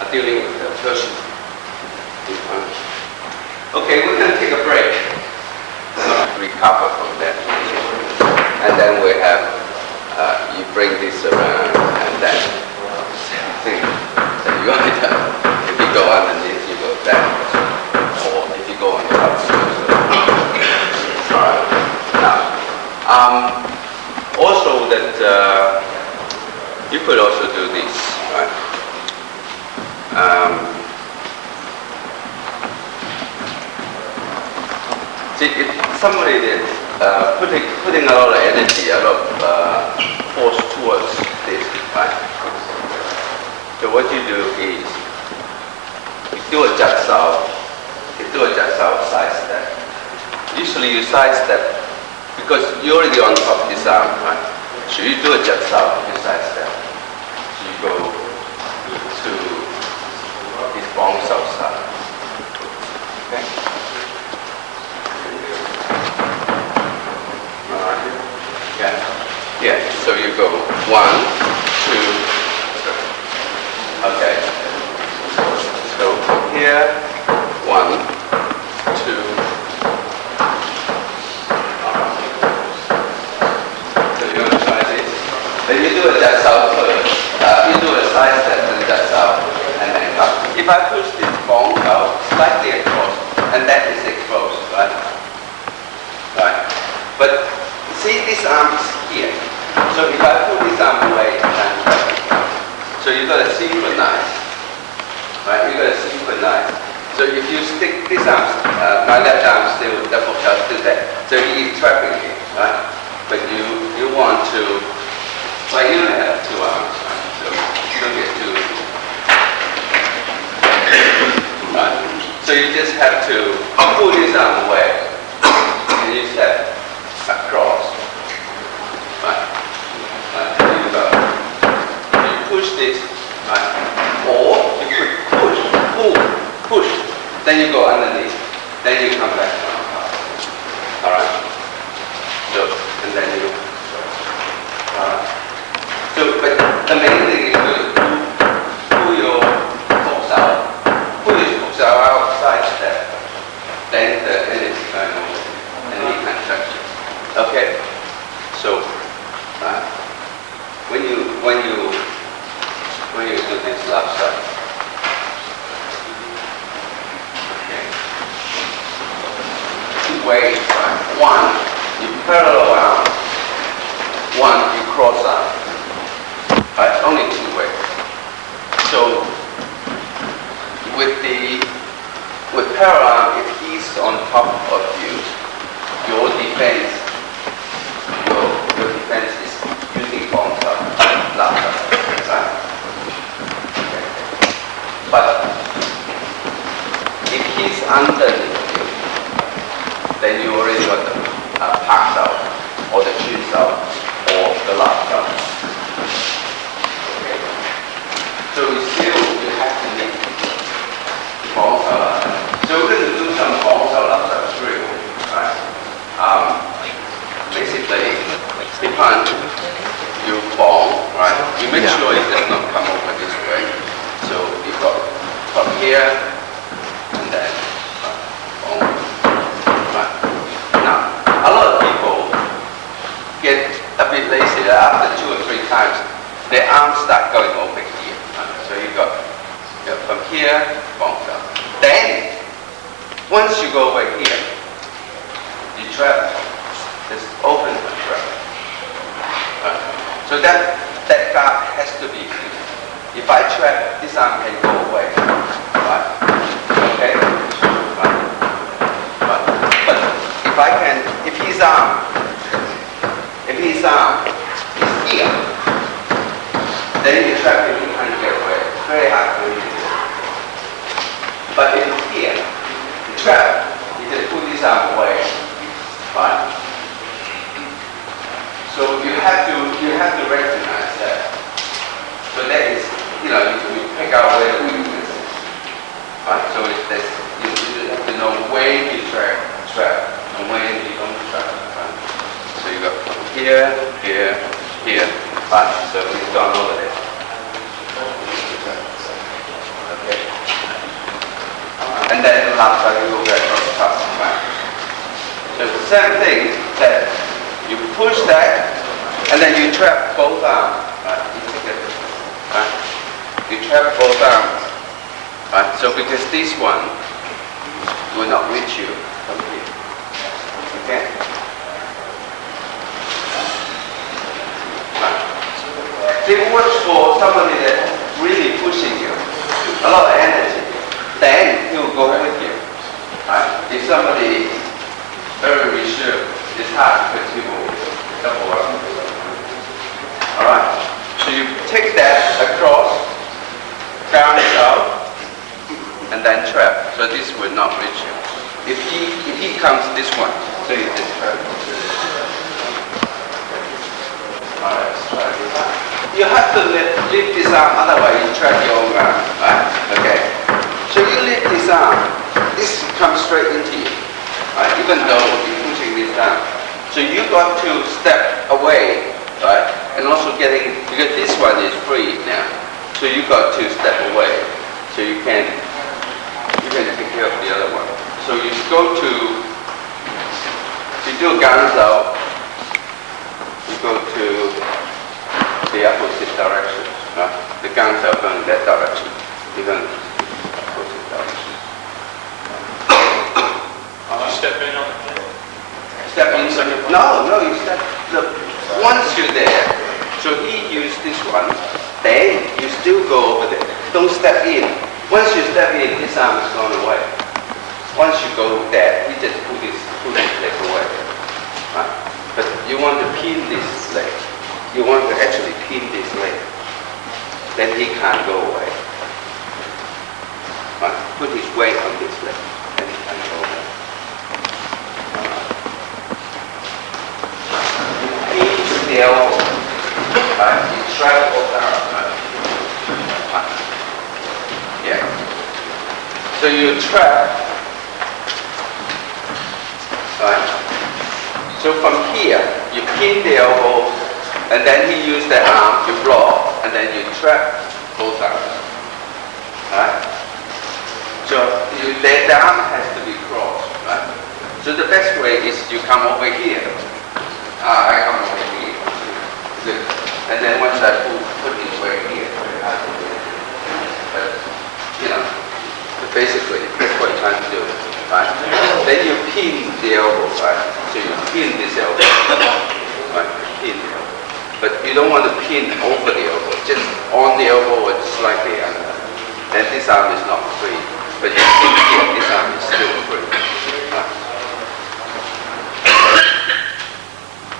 are dealing with the person in front. Okay, we're going to take a break. Recover from that. And then we have, you bring this around and then same thing. So you either, if you go underneath, you go down. Or if you go on top, You could also do this, right? See, if somebody is putting a lot of energy, a lot of force towards this, right? So what you do is you do a jut sao, side step. Usually you side step because you're already on top of this arm, right? So you do a jut sao, you side step. So you go to this bong sao side. Okay? Alright. Yeah. So you go 1, 2, 3. Okay. So here, 1, 2. So you're going to try this. Then you do a jut sao first. You do a side step and jut sao, and then come. If I push this bong out slightly across, and that is exposed, right? Right. But see, this arm is here. So if I put this arm away, so you got to synchronize. Right, you got to synchronize. So if you stick this arm, my left arm still double shot still there. So he is trapping it, right? But you want to, well, you only have 2 arms, right? So you don't get 2. Right? So you just have to pull this arm away, and you step across. Right? Right? So you go. You push this, right? Or you could push, push, then you go underneath, then you come back on top. Alright? So, and then you, alright? So, but the main thing is to pull your hooks out. Pull your hooks out outside step. Then the energy kind of, and you can touch it. Okay? So, when you do this left side, ways, right? 1, you parallel arm. 1, you cross arm. Right? Only 2 ways. So with parallel arm, if he's on top of you, your defense is using bombs up, right? Okay. But if he's underneath, then you already got the pass out, or the shoots out, or the last out. Okay. So you have to make bombs out. So we're going to do some bombs out drill, right? Basically, you bomb, right? You make sure it does not come over this way. So you got from here, and then bomb. Now, a lot of people get a bit lazy. After 2 or 3 times, their arms start going over here. So you got from here, bounce up. Then, once you go over here, you trap. Just open the trap. So that gap has to be filled. If I trap, this arm can go away. Right? Okay? Right? But if his arm is here, then you trap him, you can't get away. It's very hard for you to do. But if it's here, you trap, you just pull this arm away. Right? So you have to recognize that. So that is, you pick out where the weakness is. Right? So you have to know when you trap, and when you don't trap. Right? So you go from here, right? So we've gone over there. Okay. And then the last time you go back across the top. Right? So the same thing that you push that, and then you trap both arms. Right? You take it. Right? You trap both arms. Right? So because this one will not reach you from here. Okay? Right? It works for somebody that's really pushing you, a lot of energy. Then he will go with you. Right? If somebody very reserved, it's hard because he will double up. All right. So you take that across, down it out, and then trap. So this will not reach you. If he comes this one, so you just trap. All right. Let's try this. You have to lift this arm, otherwise you trap your own arm, right? Okay. So you lift this arm, this comes straight into you, right? Even though you're pushing this down. So you got to step away, right? And also because this one is free now, so you got to step away, so you can take care of the other one. So you do ganzao, you go to the opposite direction. The guns are going that direction. You're going opposite direction. You step in on the floor. Step in. No, you step. Look, once you're there, so he used this one, then you still go over there. Don't step in. Once you step in, his arm is gone away. Once you go there, he just pull this leg away. Right? But you want to pin this leg. You want to actually pin this leg. Then he can't go away. Right? Put his weight on this leg. Then he can't go away. You pinch the elbow. Right? You travel down. Right? Yeah. So you trap. Right? So from here, you pin the elbow. And then he used the arm, you block, and then you trap both arms. Right? So the arm has to be crossed. Right? So the best way is you come over here. I come over here. Good. And then once I put it right here, but basically that's what you're trying to do. Right? Then you pin the elbow, right? So you pin this elbow. Right? Pin the elbow. But you don't want to pin over the elbow, just on the elbow or slightly under. Then this arm is not free. But you pin here, this arm is still free. Right.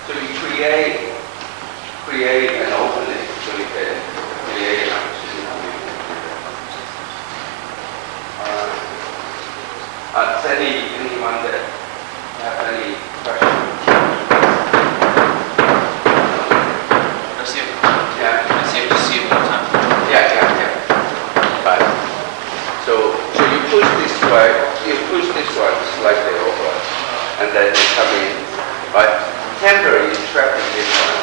So you create an opening so you can create an opportunity. Anyone that have any questions? You push this one slightly over, and then you come in, right? Temporarily trapping this one,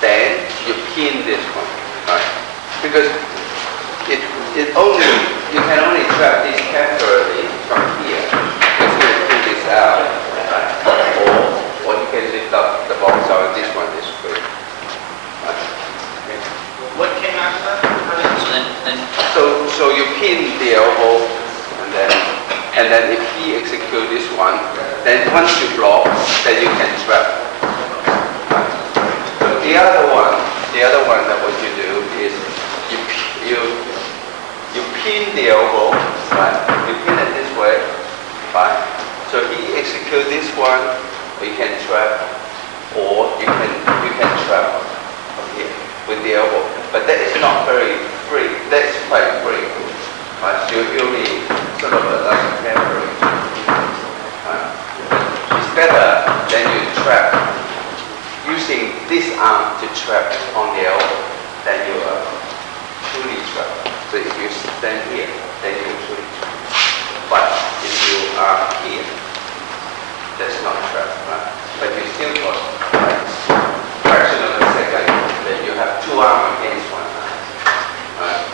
then you pin this one, right? Because you can only trap this temporarily from here. You can pull this out, right? Or you can lift up the box out. This one is free. Right? Okay. What came after that? So you pin the elbow. And then if he executes this one, then once you block, then you can trap. Right. So the other one that what you do is you pin the elbow, right? You pin it this way, right? So he executes this one, you can trap, or you can trap here with the elbow. But that is not very free. That is quite free. Right? So you only sort of like a temporary. It's better than you trap using this arm to trap on the elbow than you truly trap. So if you stand here, then you truly trap. But if you are here, that's not trap, right? But you still got like fraction of a second that you have two arms against one arm. Right?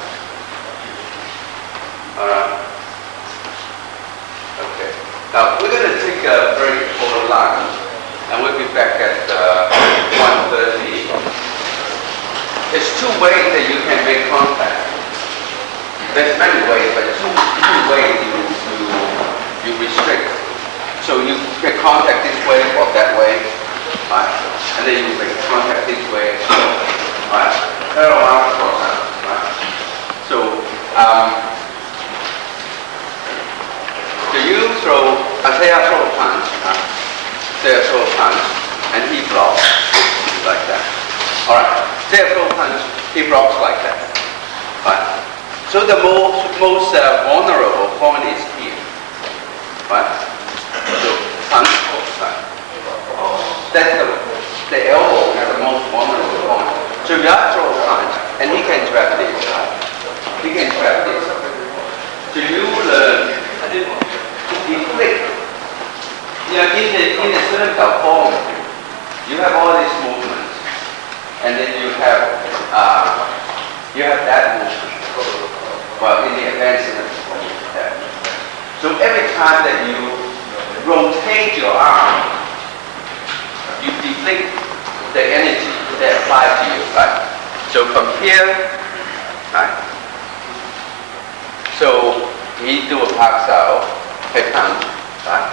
Okay. Now we're going to take a break for lunch, and we'll be back at 1:30. There's two ways that you can make contact. There's many ways, but two ways you restrict. So you can contact this way or that way, right? And then you make contact this way, right? aeronautical sound, right? So, you throw, say I throw a punch, say I throw a punch, and he blocks like that. All right, say I throw a punch, he blocks like that. Right? So the most vulnerable point is here. Right? So punch, right? That's the elbow is the most vulnerable point. So if I throw a punch, and he can trap this, right? He can trap this. So you learn to deflect. You know, in a certain form, you have all these movements, and then you have that movement. Well, in the advanced that. So every time that you rotate your arm, you deflect the energy that applies to you, right? So from here, right? So he do a park out, head punch, right?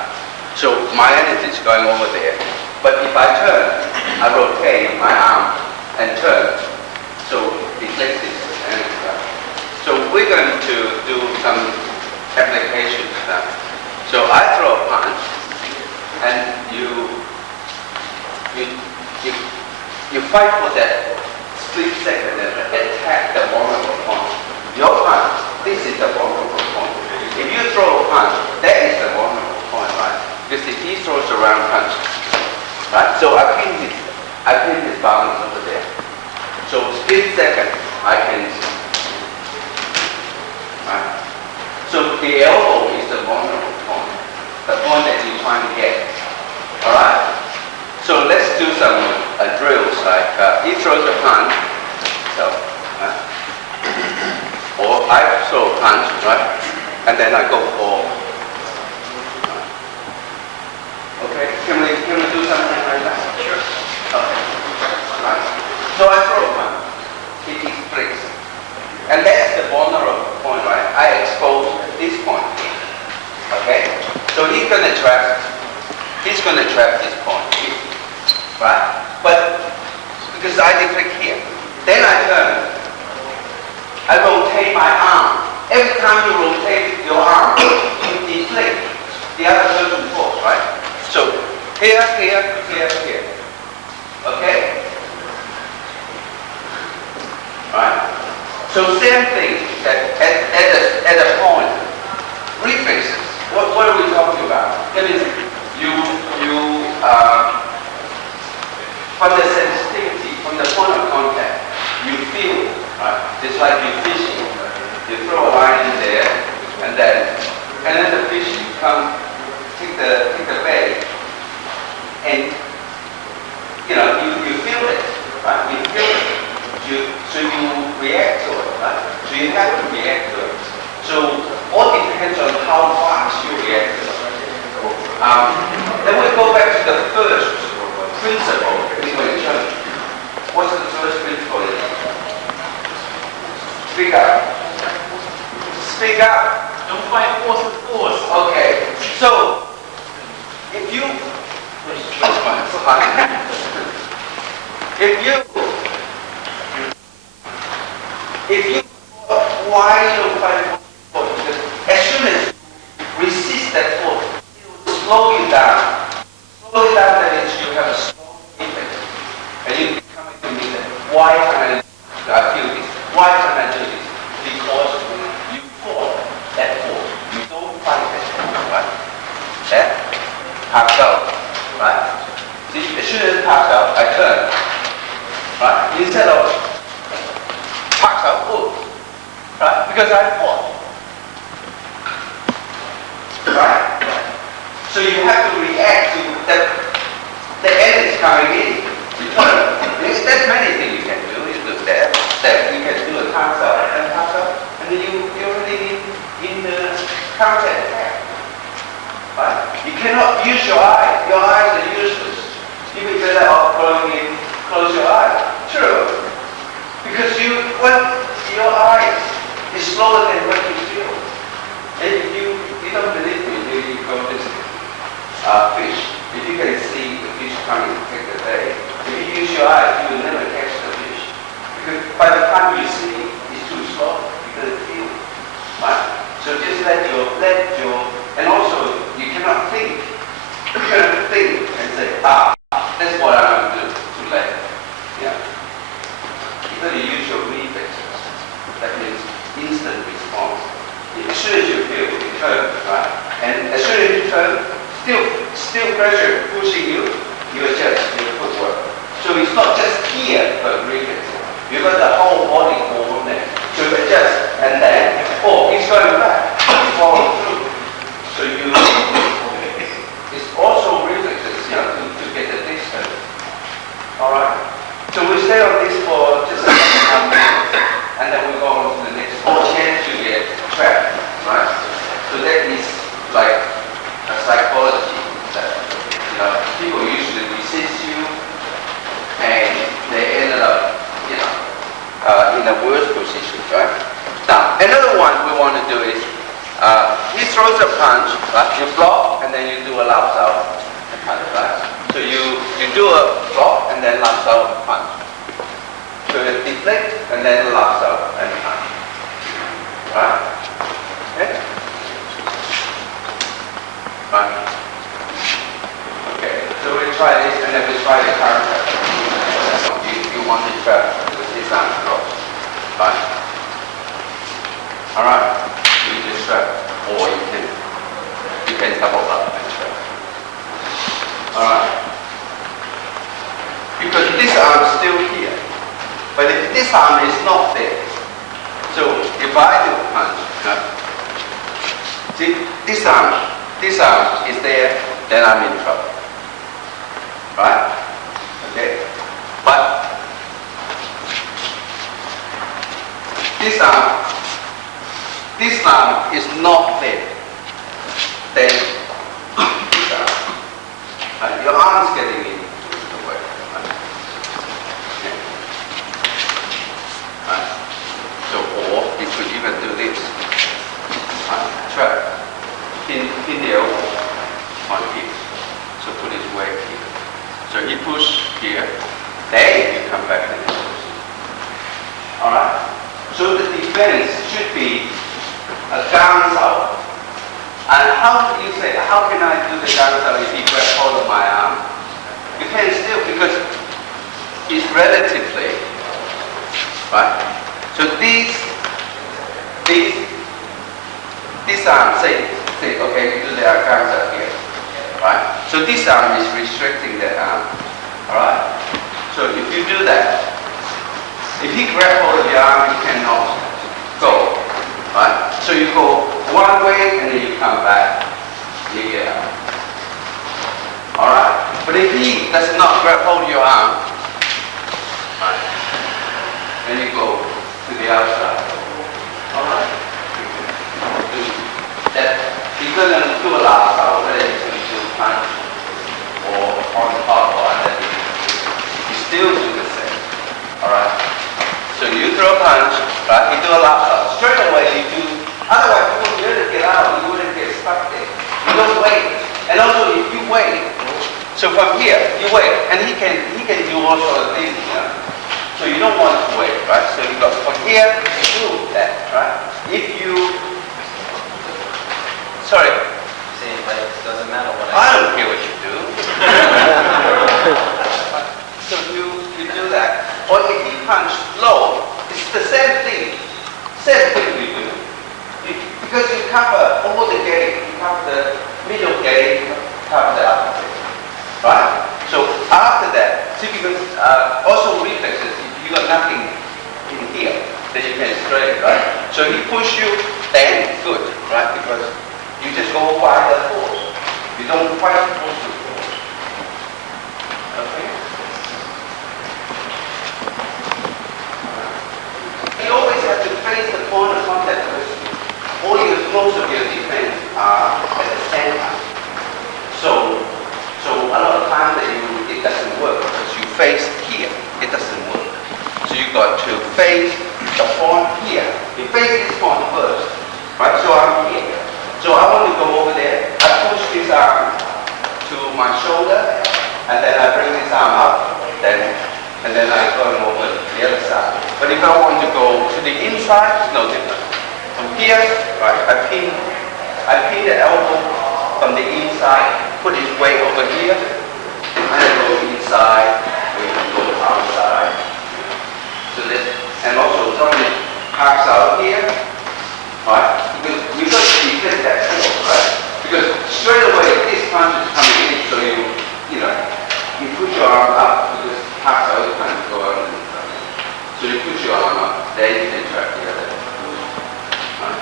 So my energy is going over there. But if I turn, I rotate my arm and turn. So deflect this energy, right? So we're going to do some applications now. So I throw a punch, and you fight for that split second and attack the vulnerable point. Your punch, this is the vulnerable point. If you throw a punch, that is the vulnerable point, right? Because if he throws a round punch, right? So I pin his balance over there. So split second, I can. Right? So the elbow is the vulnerable point, the point that you're trying to get. All right. So let's do some drills like he throws a punch, so, or I throw a punch, right, and then I go for. Okay, can we do something like that? Sure. Okay. Right. So I throw a punch, he breaks, and that's the vulnerable point, right? I expose this point here. Okay. So he's gonna trap this point here. Right? But because I deflect here, then I turn. I rotate my arm. Every time you rotate your arm, you deflect the other person's force, right? So here. Okay? Right? So same thing that at a point, reflexes. What are we talking about? That means from the sensitivity, from the point of contact, you feel, right? Just like you fishing. You throw a line in there, and then the fish come, take the bait, and you feel it, right? You feel it. So you react to it, right? So you have to react to it. So all depends on how fast you react to it. Then we go back to the first principle in Wing Chun. What's the first principle? Speak up. Speak up. Don't fight force with force. Okay. So if you why you don't fight force? Because as soon as you resist that force, it will slow you down. Slow you down, that means you have a strong effect. And you become to me that why can I feel this? Why can I do this? Because you fought that force. You don't fight that force, right? That pops out, right? See, as soon as it pops out, I turn. Right? Instead of pops out, right? Because I fought. Right? So you have to react to that. The end is coming in. You turn. There's many things you can do. You do that. You can do a pass out, and then you're already in the counter attack. Right? You cannot use your eyes. Your eyes are useless. You be better off going in, close your eyes. True. Because your eyes is slower than what you feel. And if you don't believe me, you go this fish. If you can see the fish coming to take the bait, if you use your eyes, you will never catch the fish. Because by the time you see, it's too slow. You gotta feel, right? So just let your, and also you cannot think. You cannot think and say, that's what I'm going to do. Too late. Yeah. You gotta use your reflexes. That means instant response. As soon as you feel, you turn, right? And as soon as you turn, still pressure pushing you, you adjust your footwork. So it's not just here, but reflex. You got the whole body over there. So you adjust, and then, it's going back. It's falling through. So it's also reflexes, to get the distance. Alright? So we stay on this for just a couple minutes, and then we go on to the next one. Chance to get trapped, right? So that is like a psychology that people usually resist you, and they ended up, in a worse position, right? Now, another one we want to do is, he throws a punch, right? You block, and then you do a laps out punch, right? So you do a block, and then laps out punch. So you deflect, and then laps out and punch. Right? Okay? Right. Okay, so we try this, and then we try the counter. You want to try this arm cross. Right? Alright? You just try, or you can double up and try. Alright? Because this arm is still here. But if this arm is not there, so if I do punch, see, this arm is there, then I'm in trouble. Right? Okay? But this arm is not there. Then this arm. Your arm is getting in the way. Okay. So, or you could even do this. Try. Pin the elbow on here. So put his weight here. So he push here. Then you come back and push. Alright? So the defense should be a down out. And how do you say, how can I do the down out if he grabs hold of my arm? You can still, because it's relatively, right? So this arm, say, okay, you do the arms up here, right? So this arm is restricting the arm, alright? So if you do that, if he grabs hold of your arm, you cannot go, right? So you go one way and then you come back, you get out. Alright? But if he does not grab hold of your arm, right, then you go to the outside. Alright? He's going to do a last out, whether he's going to do a punch or on top or underneath. You still do the same. Alright? So you throw a punch, right? You do a last out. Straight away you do, otherwise you wouldn't get out, you wouldn't get stuck there. You don't wait. And also if you wait, so from here, you wait, and he can do all sorts of things, So you don't want to wait, right? So you go from here, you do that, right? If you sorry. See, but it doesn't matter what I don't care what you do. So you do that. Or if you punch low, it's the same thing. Same thing we do. Because you cover all the gate, you cover the middle gate, you cover the upper gate. Right? So after that, see, because also reflexes, if you got nothing in here, then you can straight, right? So he push you, then good, right? Because you just go by the force. You don't quite force the force. Okay? You always have to face the point of contact with all most of your defense are at the center. So a lot of times that it doesn't work because you face here, it doesn't work. So you got to face the point here. You face this point first, right? So I'm here. So I want to go over there. I push this arm to my shoulder, and then I bring this arm up, and then I go over the other side. But go to the inside, no different. From here, right, I pin the elbow from the inside, put its weight over here, and then I go inside, we can go outside. So this, and also something parks out here, right? Because you get that force, right? Because straight away this punch is coming in, so you put your arm up because parks out kind of go out. So you put your arm up, then you can track the other. Right?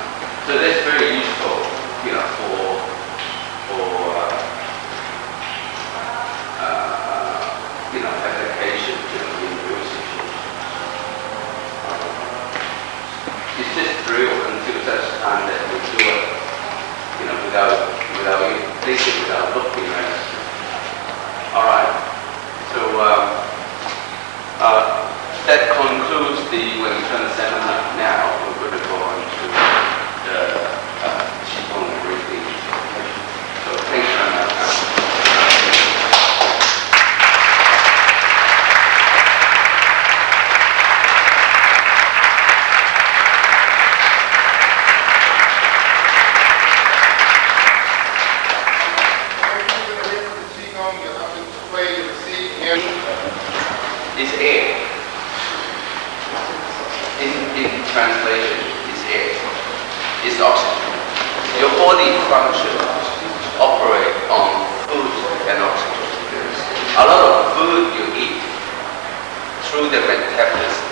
So that's very useful, for application, in real situations. It's just drill until such time that we do it, without thinking, without looking at it. All right. So that concludes the Wellington seminar. Now we're going to go on to the cheung briefing. So thank you very much. Is air. In translation, is air. Is oxygen. Your body function operate on food and oxygen. A lot of food you eat through the metabolism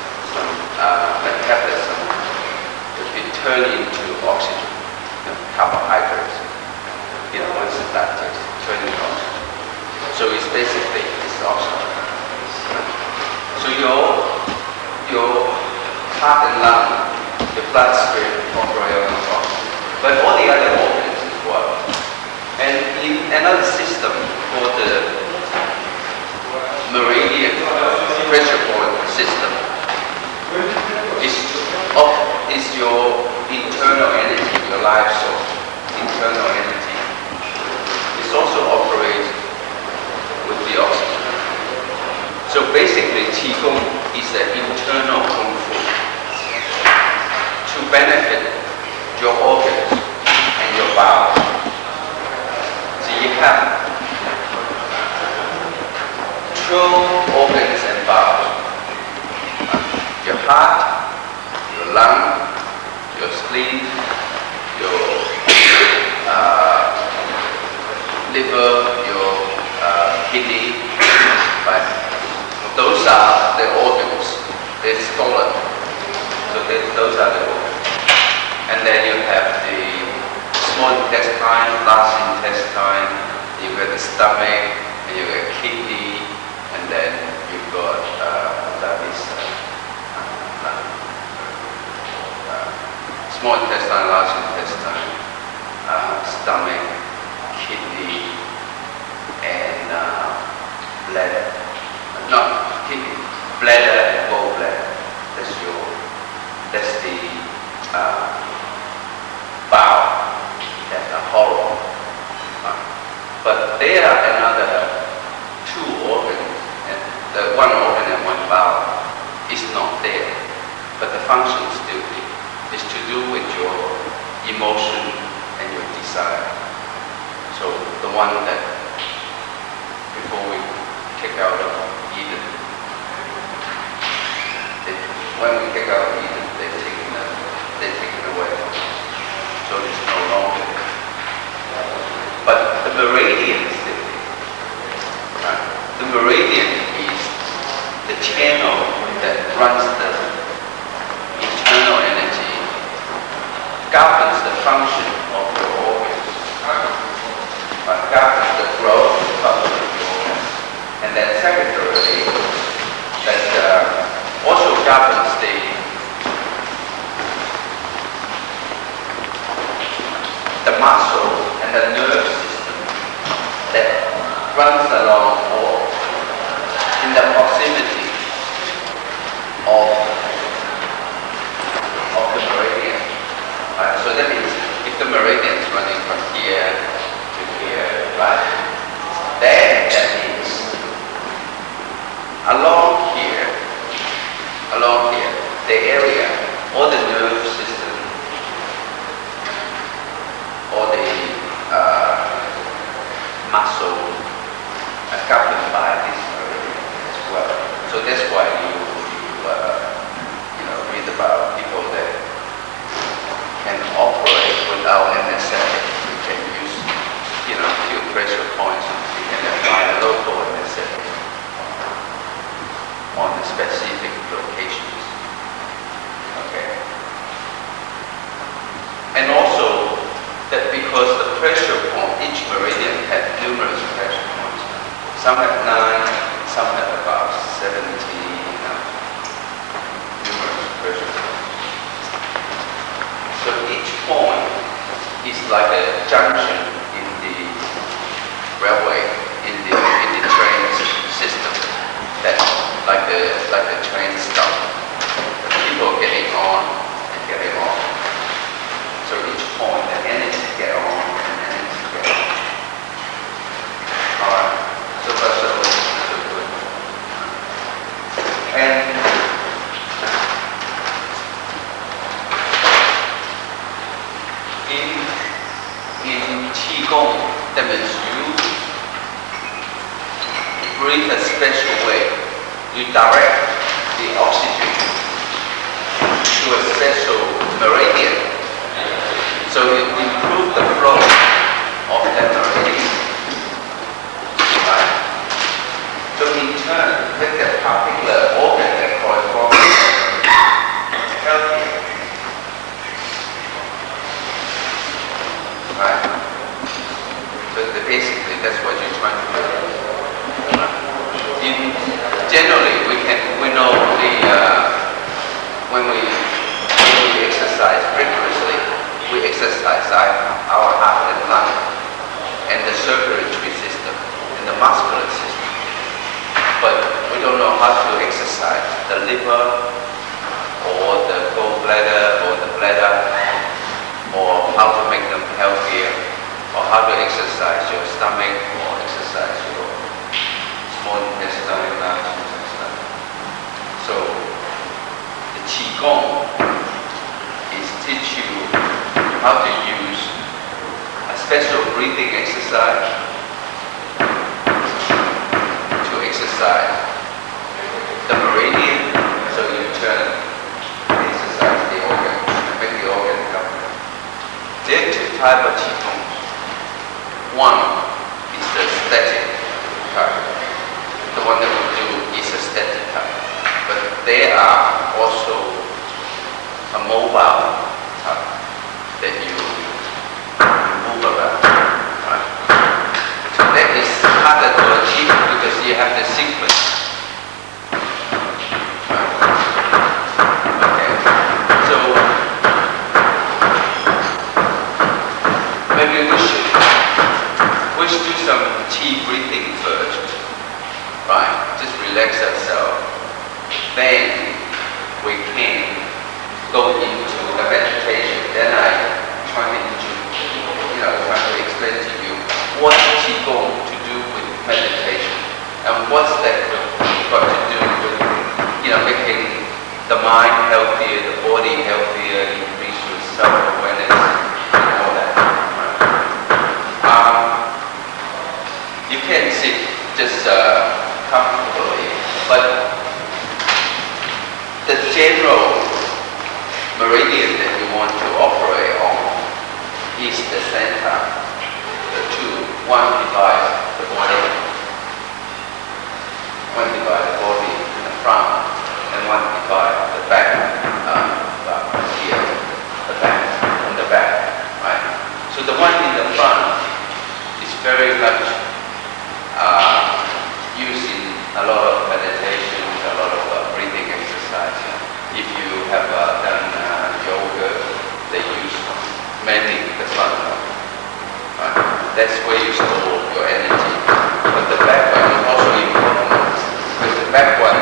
it turns into oxygen, carbohydrates. Once it's digested, turn into oxygen. So it's basically oxygen. So your heart and lung, the bloodstream operate on oxygen, but all the other organs as well. And in another system called the meridian pressure point system, is your internal energy, your life source, internal energy. It's also operates with the oxygen. So basically, qigong is an internal kung fu to benefit your organs and your bowels. So you have two organs and bowels: your heart, your lung, your spleen, your liver, your kidney, right? Those are the organs. They're stolen. So those are the organs. And then you have the small intestine, large intestine, you've got the stomach, and you've got kidney, and then you've got small intestine, large intestine, stomach, kidney, and bladder. Not kidney, bladder and gallbladder. That's the bowel. That's the hollow. But there are another two organs. And the one organ and one bowel is not there, but the function is still there. It's to do with your emotion and your desire. So the one that before we kick out of Eden, when we kick out of Eden, they're taken away. So it's no longer. But the meridian is still there. Right? The meridian is the channel that runs the internal energy, governs the function of your organs, governs the growth function of your organs, and then secondarily, that also governs the all the nerve system, all the muscle are governed by this meridian as well. So that's why you read about people that can operate without anesthetic. You can use, few pressure points. You can apply local anesthetic on the specific locations. Okay. And also that because the pressure point, each meridian had numerous pressure points. Some have 9, some have about 70, numerous pressure points. So each point is like a junction in the railway, in the train system. That's like the train stop. People getting on and getting off. So each point, the energy get on and energy get off. Alright, so far so good. And in Qigong, that means you breathe a special way. You direct the oxygen to a special meridian. So you improve the flow of that meridian. Right? So in turn, make that particular organ that corresponds healthier. Right? So basically that's what you're trying to do. Generally, we know when we exercise rigorously, we exercise our heart and lung, and the circulatory system, and the muscular system. But we don't know how to exercise the liver, or the gallbladder, or the bladder, or how to make them healthier, or how to exercise your stomach, or exercise your small intestine, large intestine. So the Qigong is teach you how to use a special breathing exercise to exercise the meridian, so you turn exercise the organ and make the organ healthy. There are two types of Qigong. One is the static type. The one that we do is a static type. But there are also a mobile type that you move around. Right? So that is harder to achieve because you have the sequence. Right? Okay. So maybe we should do some Qi breathing first. Right? Just relax ourselves. Then we can go into the meditation. Then I try to explain to you what Qigong to do with meditation and what's that got to do with making the mind healthier, the body healthier, increase your self-awareness and all that. Right? You can sit just comfortably, but the general meridian that you want to operate on is the center. The two, one divides the body in the front, and one divides the back, here, the back, from the back, right? So the one in the front is very much used in a lot of meditation, a lot of breathing exercise. If you have done yoga, they use mainly the front one. Right? That's where you store your energy. But the back one is also important because the back one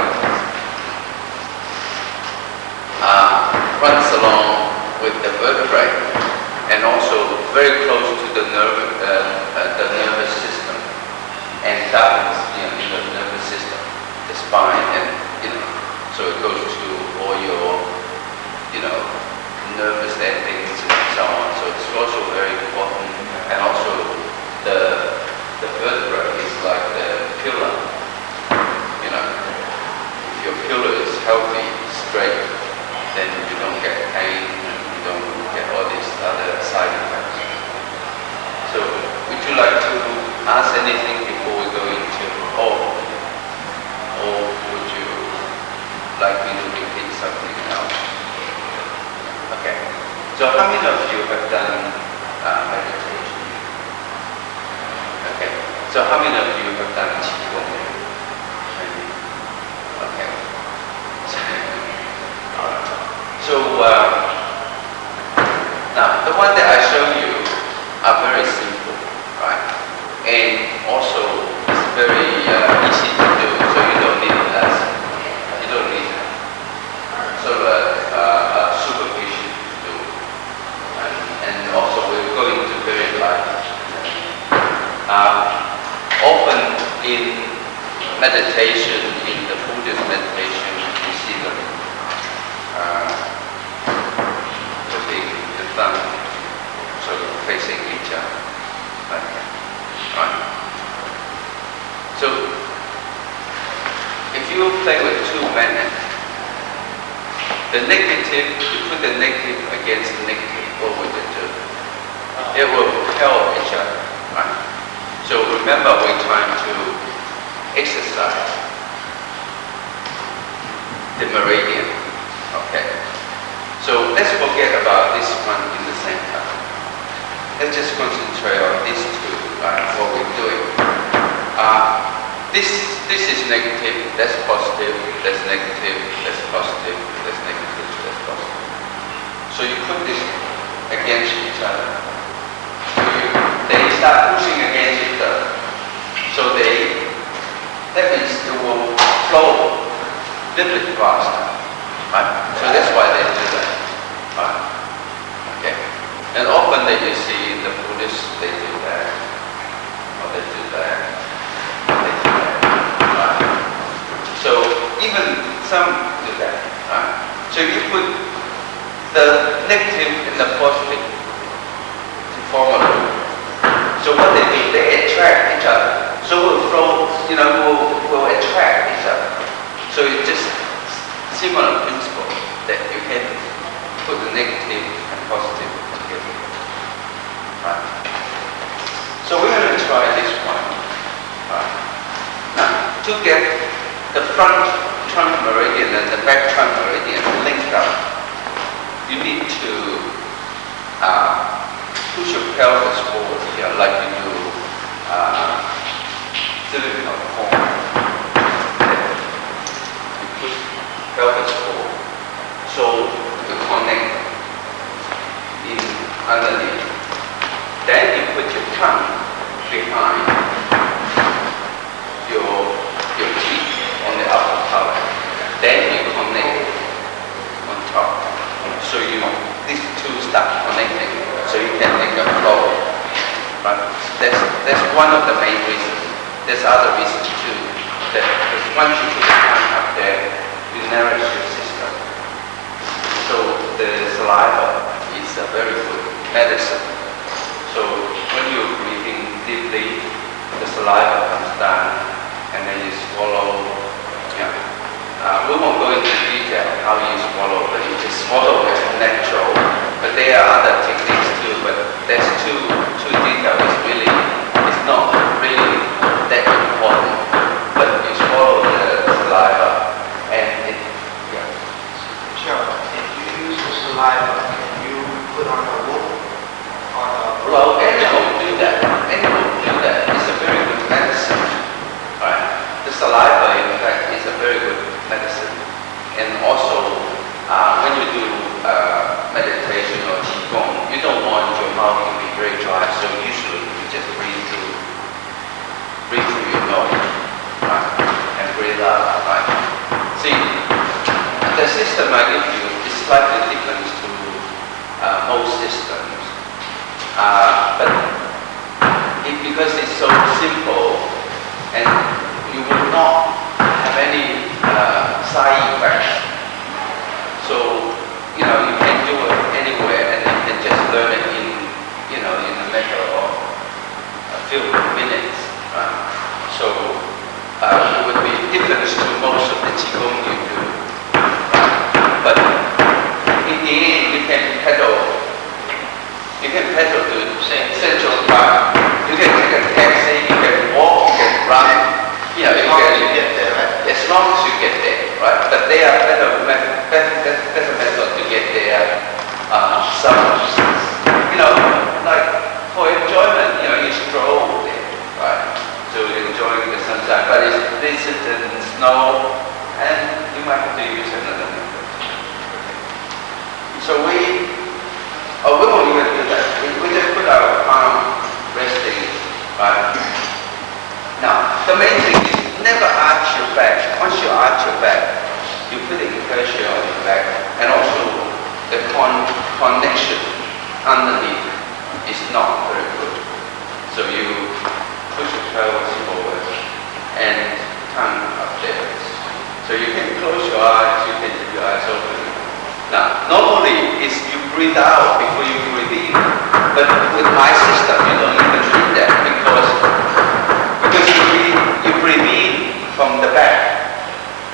runs along with the vertebrae and also very close to the nervous system and governs the nervous system, the spine, and so it goes to all your nervous endings and so on. So it's also very important. And also the vertebra is like the pillar. If your pillar is healthy, straight, then you don't get pain, and you don't get all these other side effects. So would you like to ask anything before we go into or would you like me to repeat something else? Okay. So how many of you have done meditation? Okay. So how many of you have done cheung? Okay. So now the one that I show you are very simple, right? And also it's very easy to do, so you don't need lessons. You don't need sort of a supervision to do. And also we're going to very light. Often in meditation, in the Buddhist meditation, you see them putting the thumb sort of facing each other, like that. Right? So, if you play with 2 men, the negative, you put the negative against the negative, what would it do? It will repel each other, right? So remember, we're trying to exercise the meridian, okay? So let's forget about this one in the center. Let's just concentrate on these 2, right? What we're doing. This is negative, that's positive, that's negative, that's positive, that's negative, that's positive. So you put this against each other. They start pushing against each other. So that means it will flow a little bit faster. Right? So that's why they do that. Right? Okay. And often that you see in the Buddhists, they do that. Or they do that. They do that. Right? So even some do that. Right? So you put the negative and the positive to form a loop. So what they do, they attract each other. So we'll flow, will attract each other. So it's just similar principle that you can put the negative and positive together. Right? So we're going to try this one. Right? Now, to get the front trunk meridian and the back trunk meridian linked up, you need to push your pelvis forward here, like you do silicone form. You push pelvis forward, so you connect in underneath. Then you put your tongue behind your cheek on the upper palate. Then you connect on top. So these 2 start connecting, so you can make a flow. But that's one of the main reasons. There's other reasons too. Because once you put the tongue up there, you nourish your system. So the saliva is a very good medicine. So when you're breathing deeply, the saliva comes down, and then you swallow. We won't go into detail how you swallow, but you just swallow as natural. But there are other techniques too, but that's too detailed. It's not really that important. But you swallow the saliva, and it, Cheung, if you use the saliva, can you put on a wolf? Well, animals do that. It's a very good medicine. Right? The saliva, in fact, is a very good medicine. And also, when you do meditation or qigong, you don't want your mouth to be very dry, so usually you just breathe through your nose, right? And breathe out, right? See, the system I give you is slightly different to most systems, but because it's so simple, and you will not have any side effects. So, you So we won't even do that. We just put our palm resting, right? Now, the main thing is never arch your back. Once you arch your back, you're putting pressure on your back, and also the connection underneath is not very good. So you push your pelvis forward and tongue up there. So you can close your eyes, you can keep your eyes open. Now, normally it's you breathe out before you breathe in, but with my system you don't even need that because you breathe in from the back.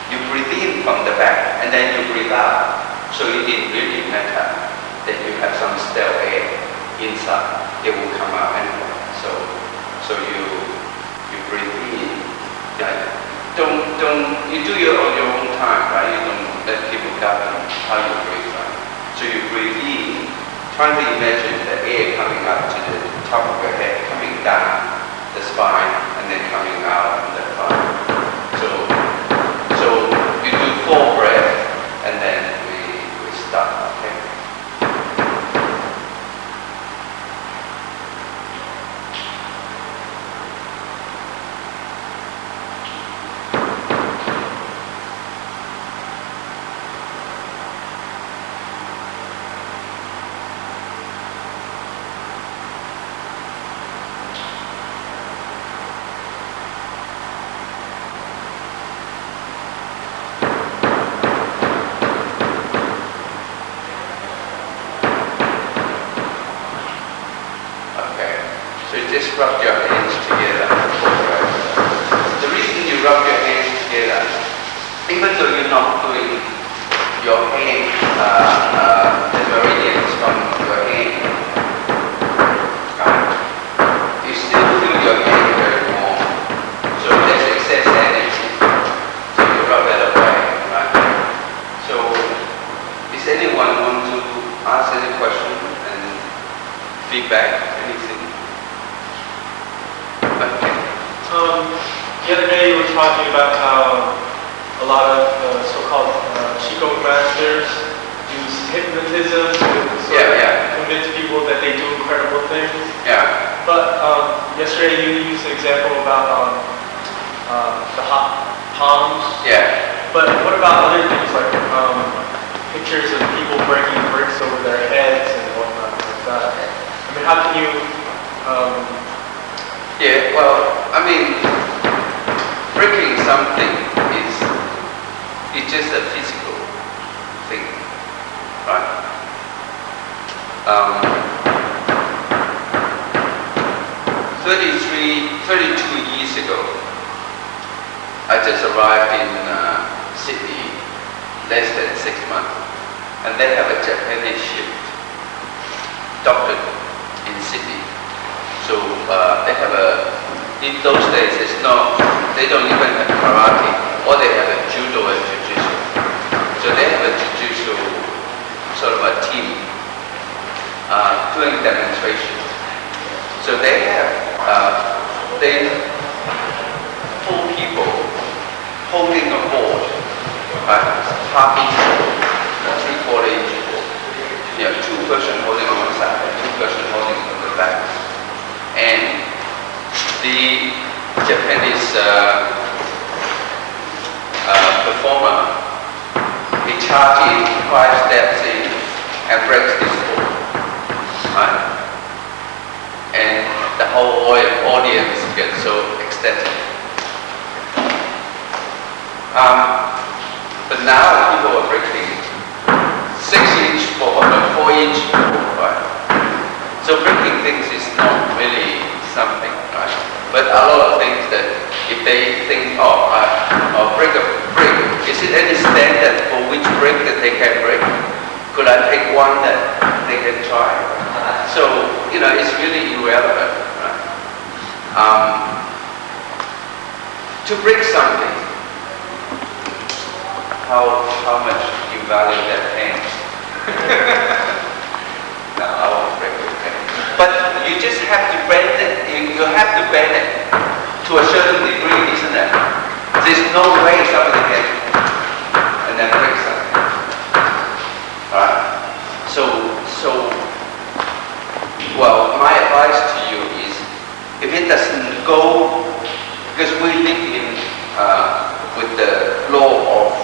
You breathe in from the back and then you breathe out. So it didn't really matter that you have some stale air inside. It will come out anyway. So you breathe in. Yeah. You do it on your own time, right? You don't let people govern how you breathe, right? So you breathe in, trying to imagine the air coming up to the top of your head, coming down the spine, and then coming out on the front. So you do 4 breaths, and then we stop, okay? Just rub your hands together. The reason you rub your hands together, even though you're not doing your hand, the meridians from your hand, you still feel your hand very warm. So there's excess energy. So you rub it away, right? So, does anyone want to ask any question and feedback, anything? The other day you were talking about how a lot of so-called Qigong masters use hypnotism to convince people that they do incredible things. Yeah. But yesterday you used an example about the hot palms. Yeah. But what about other things like pictures of people breaking bricks over their heads and whatnot like that? I mean, how can you... Yeah, well, I mean, breaking something is just a physical thing, right? 32 years ago, I just arrived in Sydney, less than 6 months, and they have a Japanese ship doctored in Sydney. So they have in those days they don't even have karate, or they have a judo and jiu-jitsu. So they have a jiu-jitsu sort of a team doing demonstrations. So they have 4 people holding a board, half inch board, 3/4 inch board. 2 person holding on one side and 2 person holding on the back. And the Japanese performer, he charges in 5 steps in and breaks this board. Right? And the whole audience gets so ecstatic. But now people are breaking 6-inch board or 4-inch board, right? So breaking things is not really something, right? But a lot of things that if they think, break a brick, is it any standard for which brick that they can break? Could I pick one that they can try? So, it's really irrelevant, right? To break something, how much you value that hand? No, I won't break your hand. But you just have to bend it. You have to bend it to a certain degree, isn't it? There's no way somebody can and then break something. Right? Well, my advice to you is, if it doesn't go, because we live in with the law of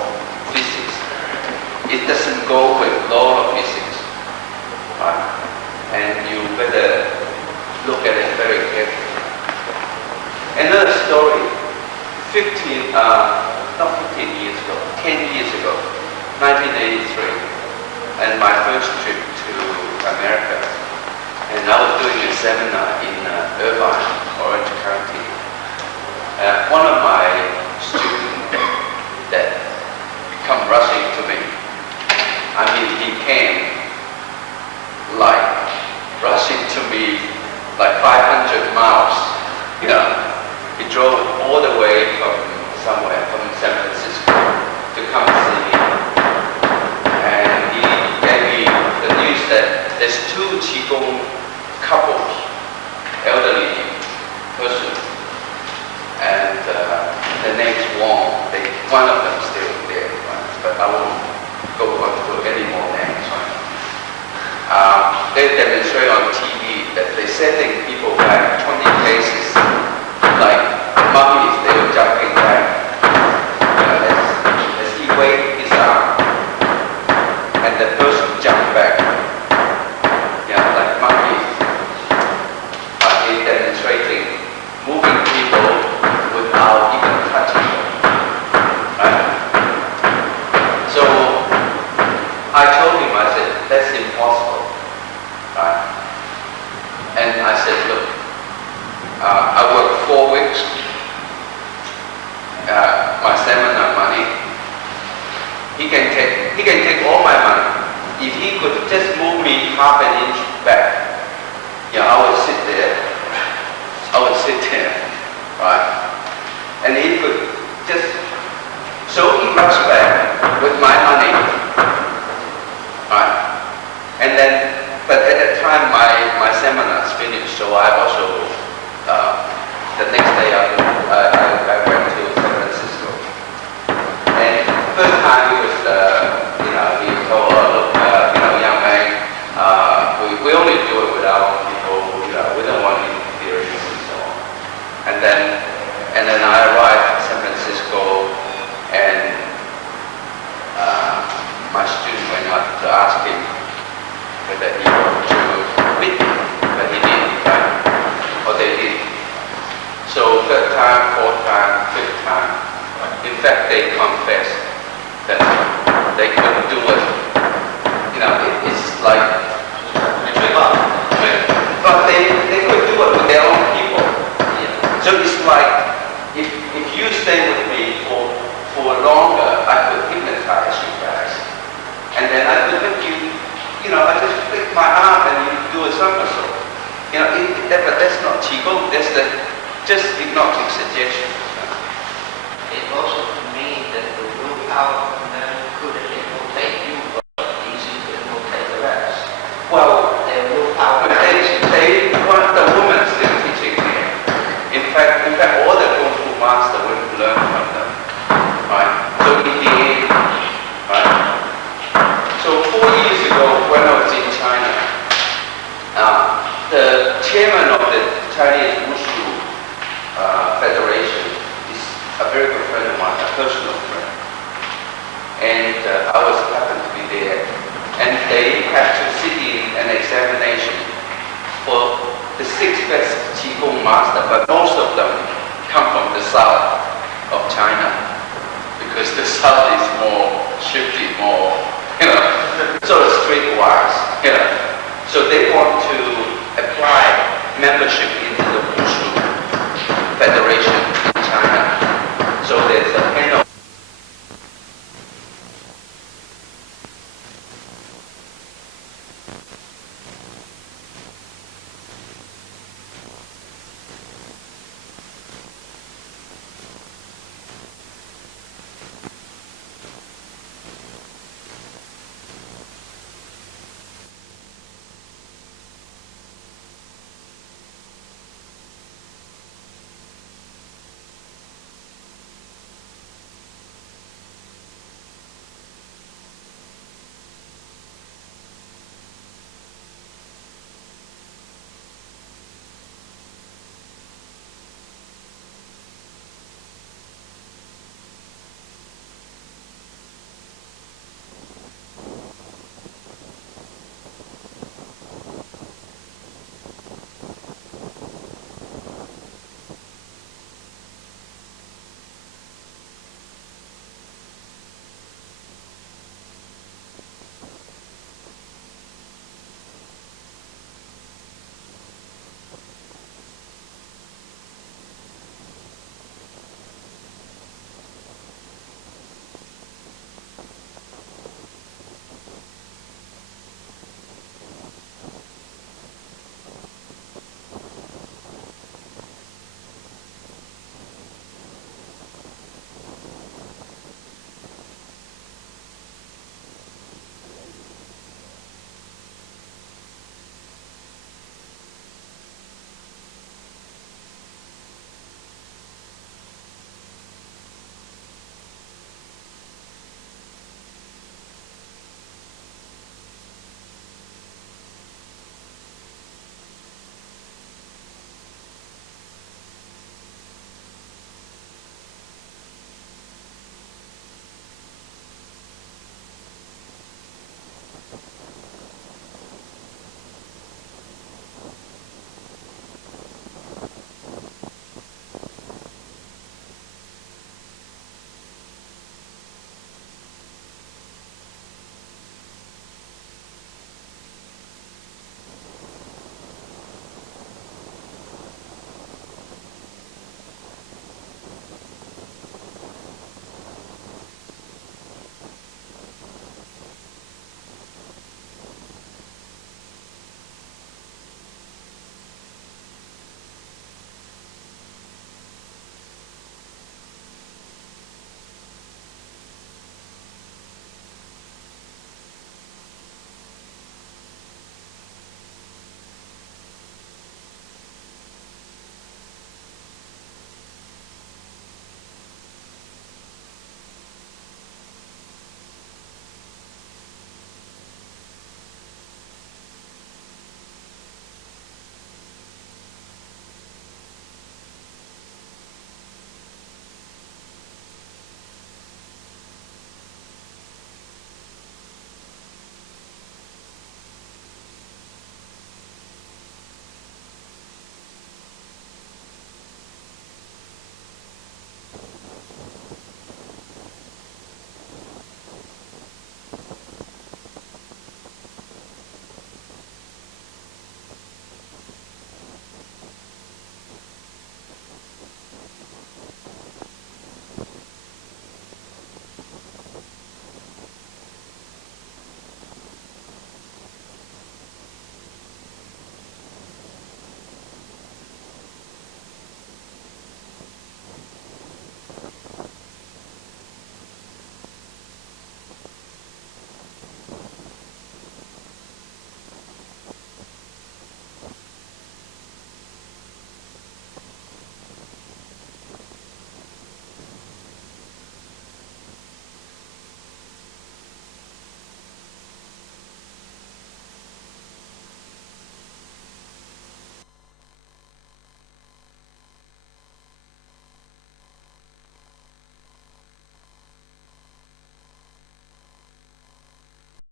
physics, it doesn't go with law of physics, right? And you better look at it very carefully. Another story, 10 years ago, 1983, and my first trip to America. And I was doing a seminar in Irvine, Orange County. One of my students that come rushing to me. I mean, he came like rushing to me like 500 miles. You know, he drove all the way from somewhere, from San Francisco, to come see me. And he gave me the news that there's two qigong couples, elderly person, and the name's Wong. One of them still there, right? But I won't go on to any more names. Right? They demonstrate on TV that they're sending people back 20 cases, like mummies. They were jumping back. As he waved his arm, and the person jumped back. Like monkeys. He's demonstrating moving people without even touching them. Right? So I told him, I said, that's impossible. Right? And I said, look, I worked 4 weeks. My seminar money. He can take all my money. If he could just move me half an inch back, I would sit there. Right? And he could just, so he rushed back with my money. Right? And then, but at that time my seminar's finished, so I also, the next day I went to San Francisco. And first time he was, he told, look, young man, we only do it with our people, we don't want interference and so on. And then I arrived in San Francisco, and my student went up to ask him whether he wanted to meet me, but he didn't, right? Or they did. So third time, fourth time, fifth time, in fact they confessed that they couldn't do it. It's like, but they could do it with their own people. So it's like, if you stay with me for longer, I could hypnotize you guys. And then I could make you, I just flick my arm and you do a somersault. But that's not qigong, that's just hypnotic suggestion. It also means that the willpower could hypnotize you, but easy to hypnotize the rest. Well, their willpower. They want the woman still teaching here. In fact, all the Kung Fu master went to learn from them. Right? So in the end, right? So 4 years ago, when I was in China, the chairman of the Chinese Wushu Federation is a very good friend of mine, a personal friend. And I happened to be there. And they had to sit in an examination for the 6 best qigong master, but most of them come from the south of China, because the south is more shifty, more, sort of streetwise, So they want to apply membership into the Wushu Federation in China. So there's a panel.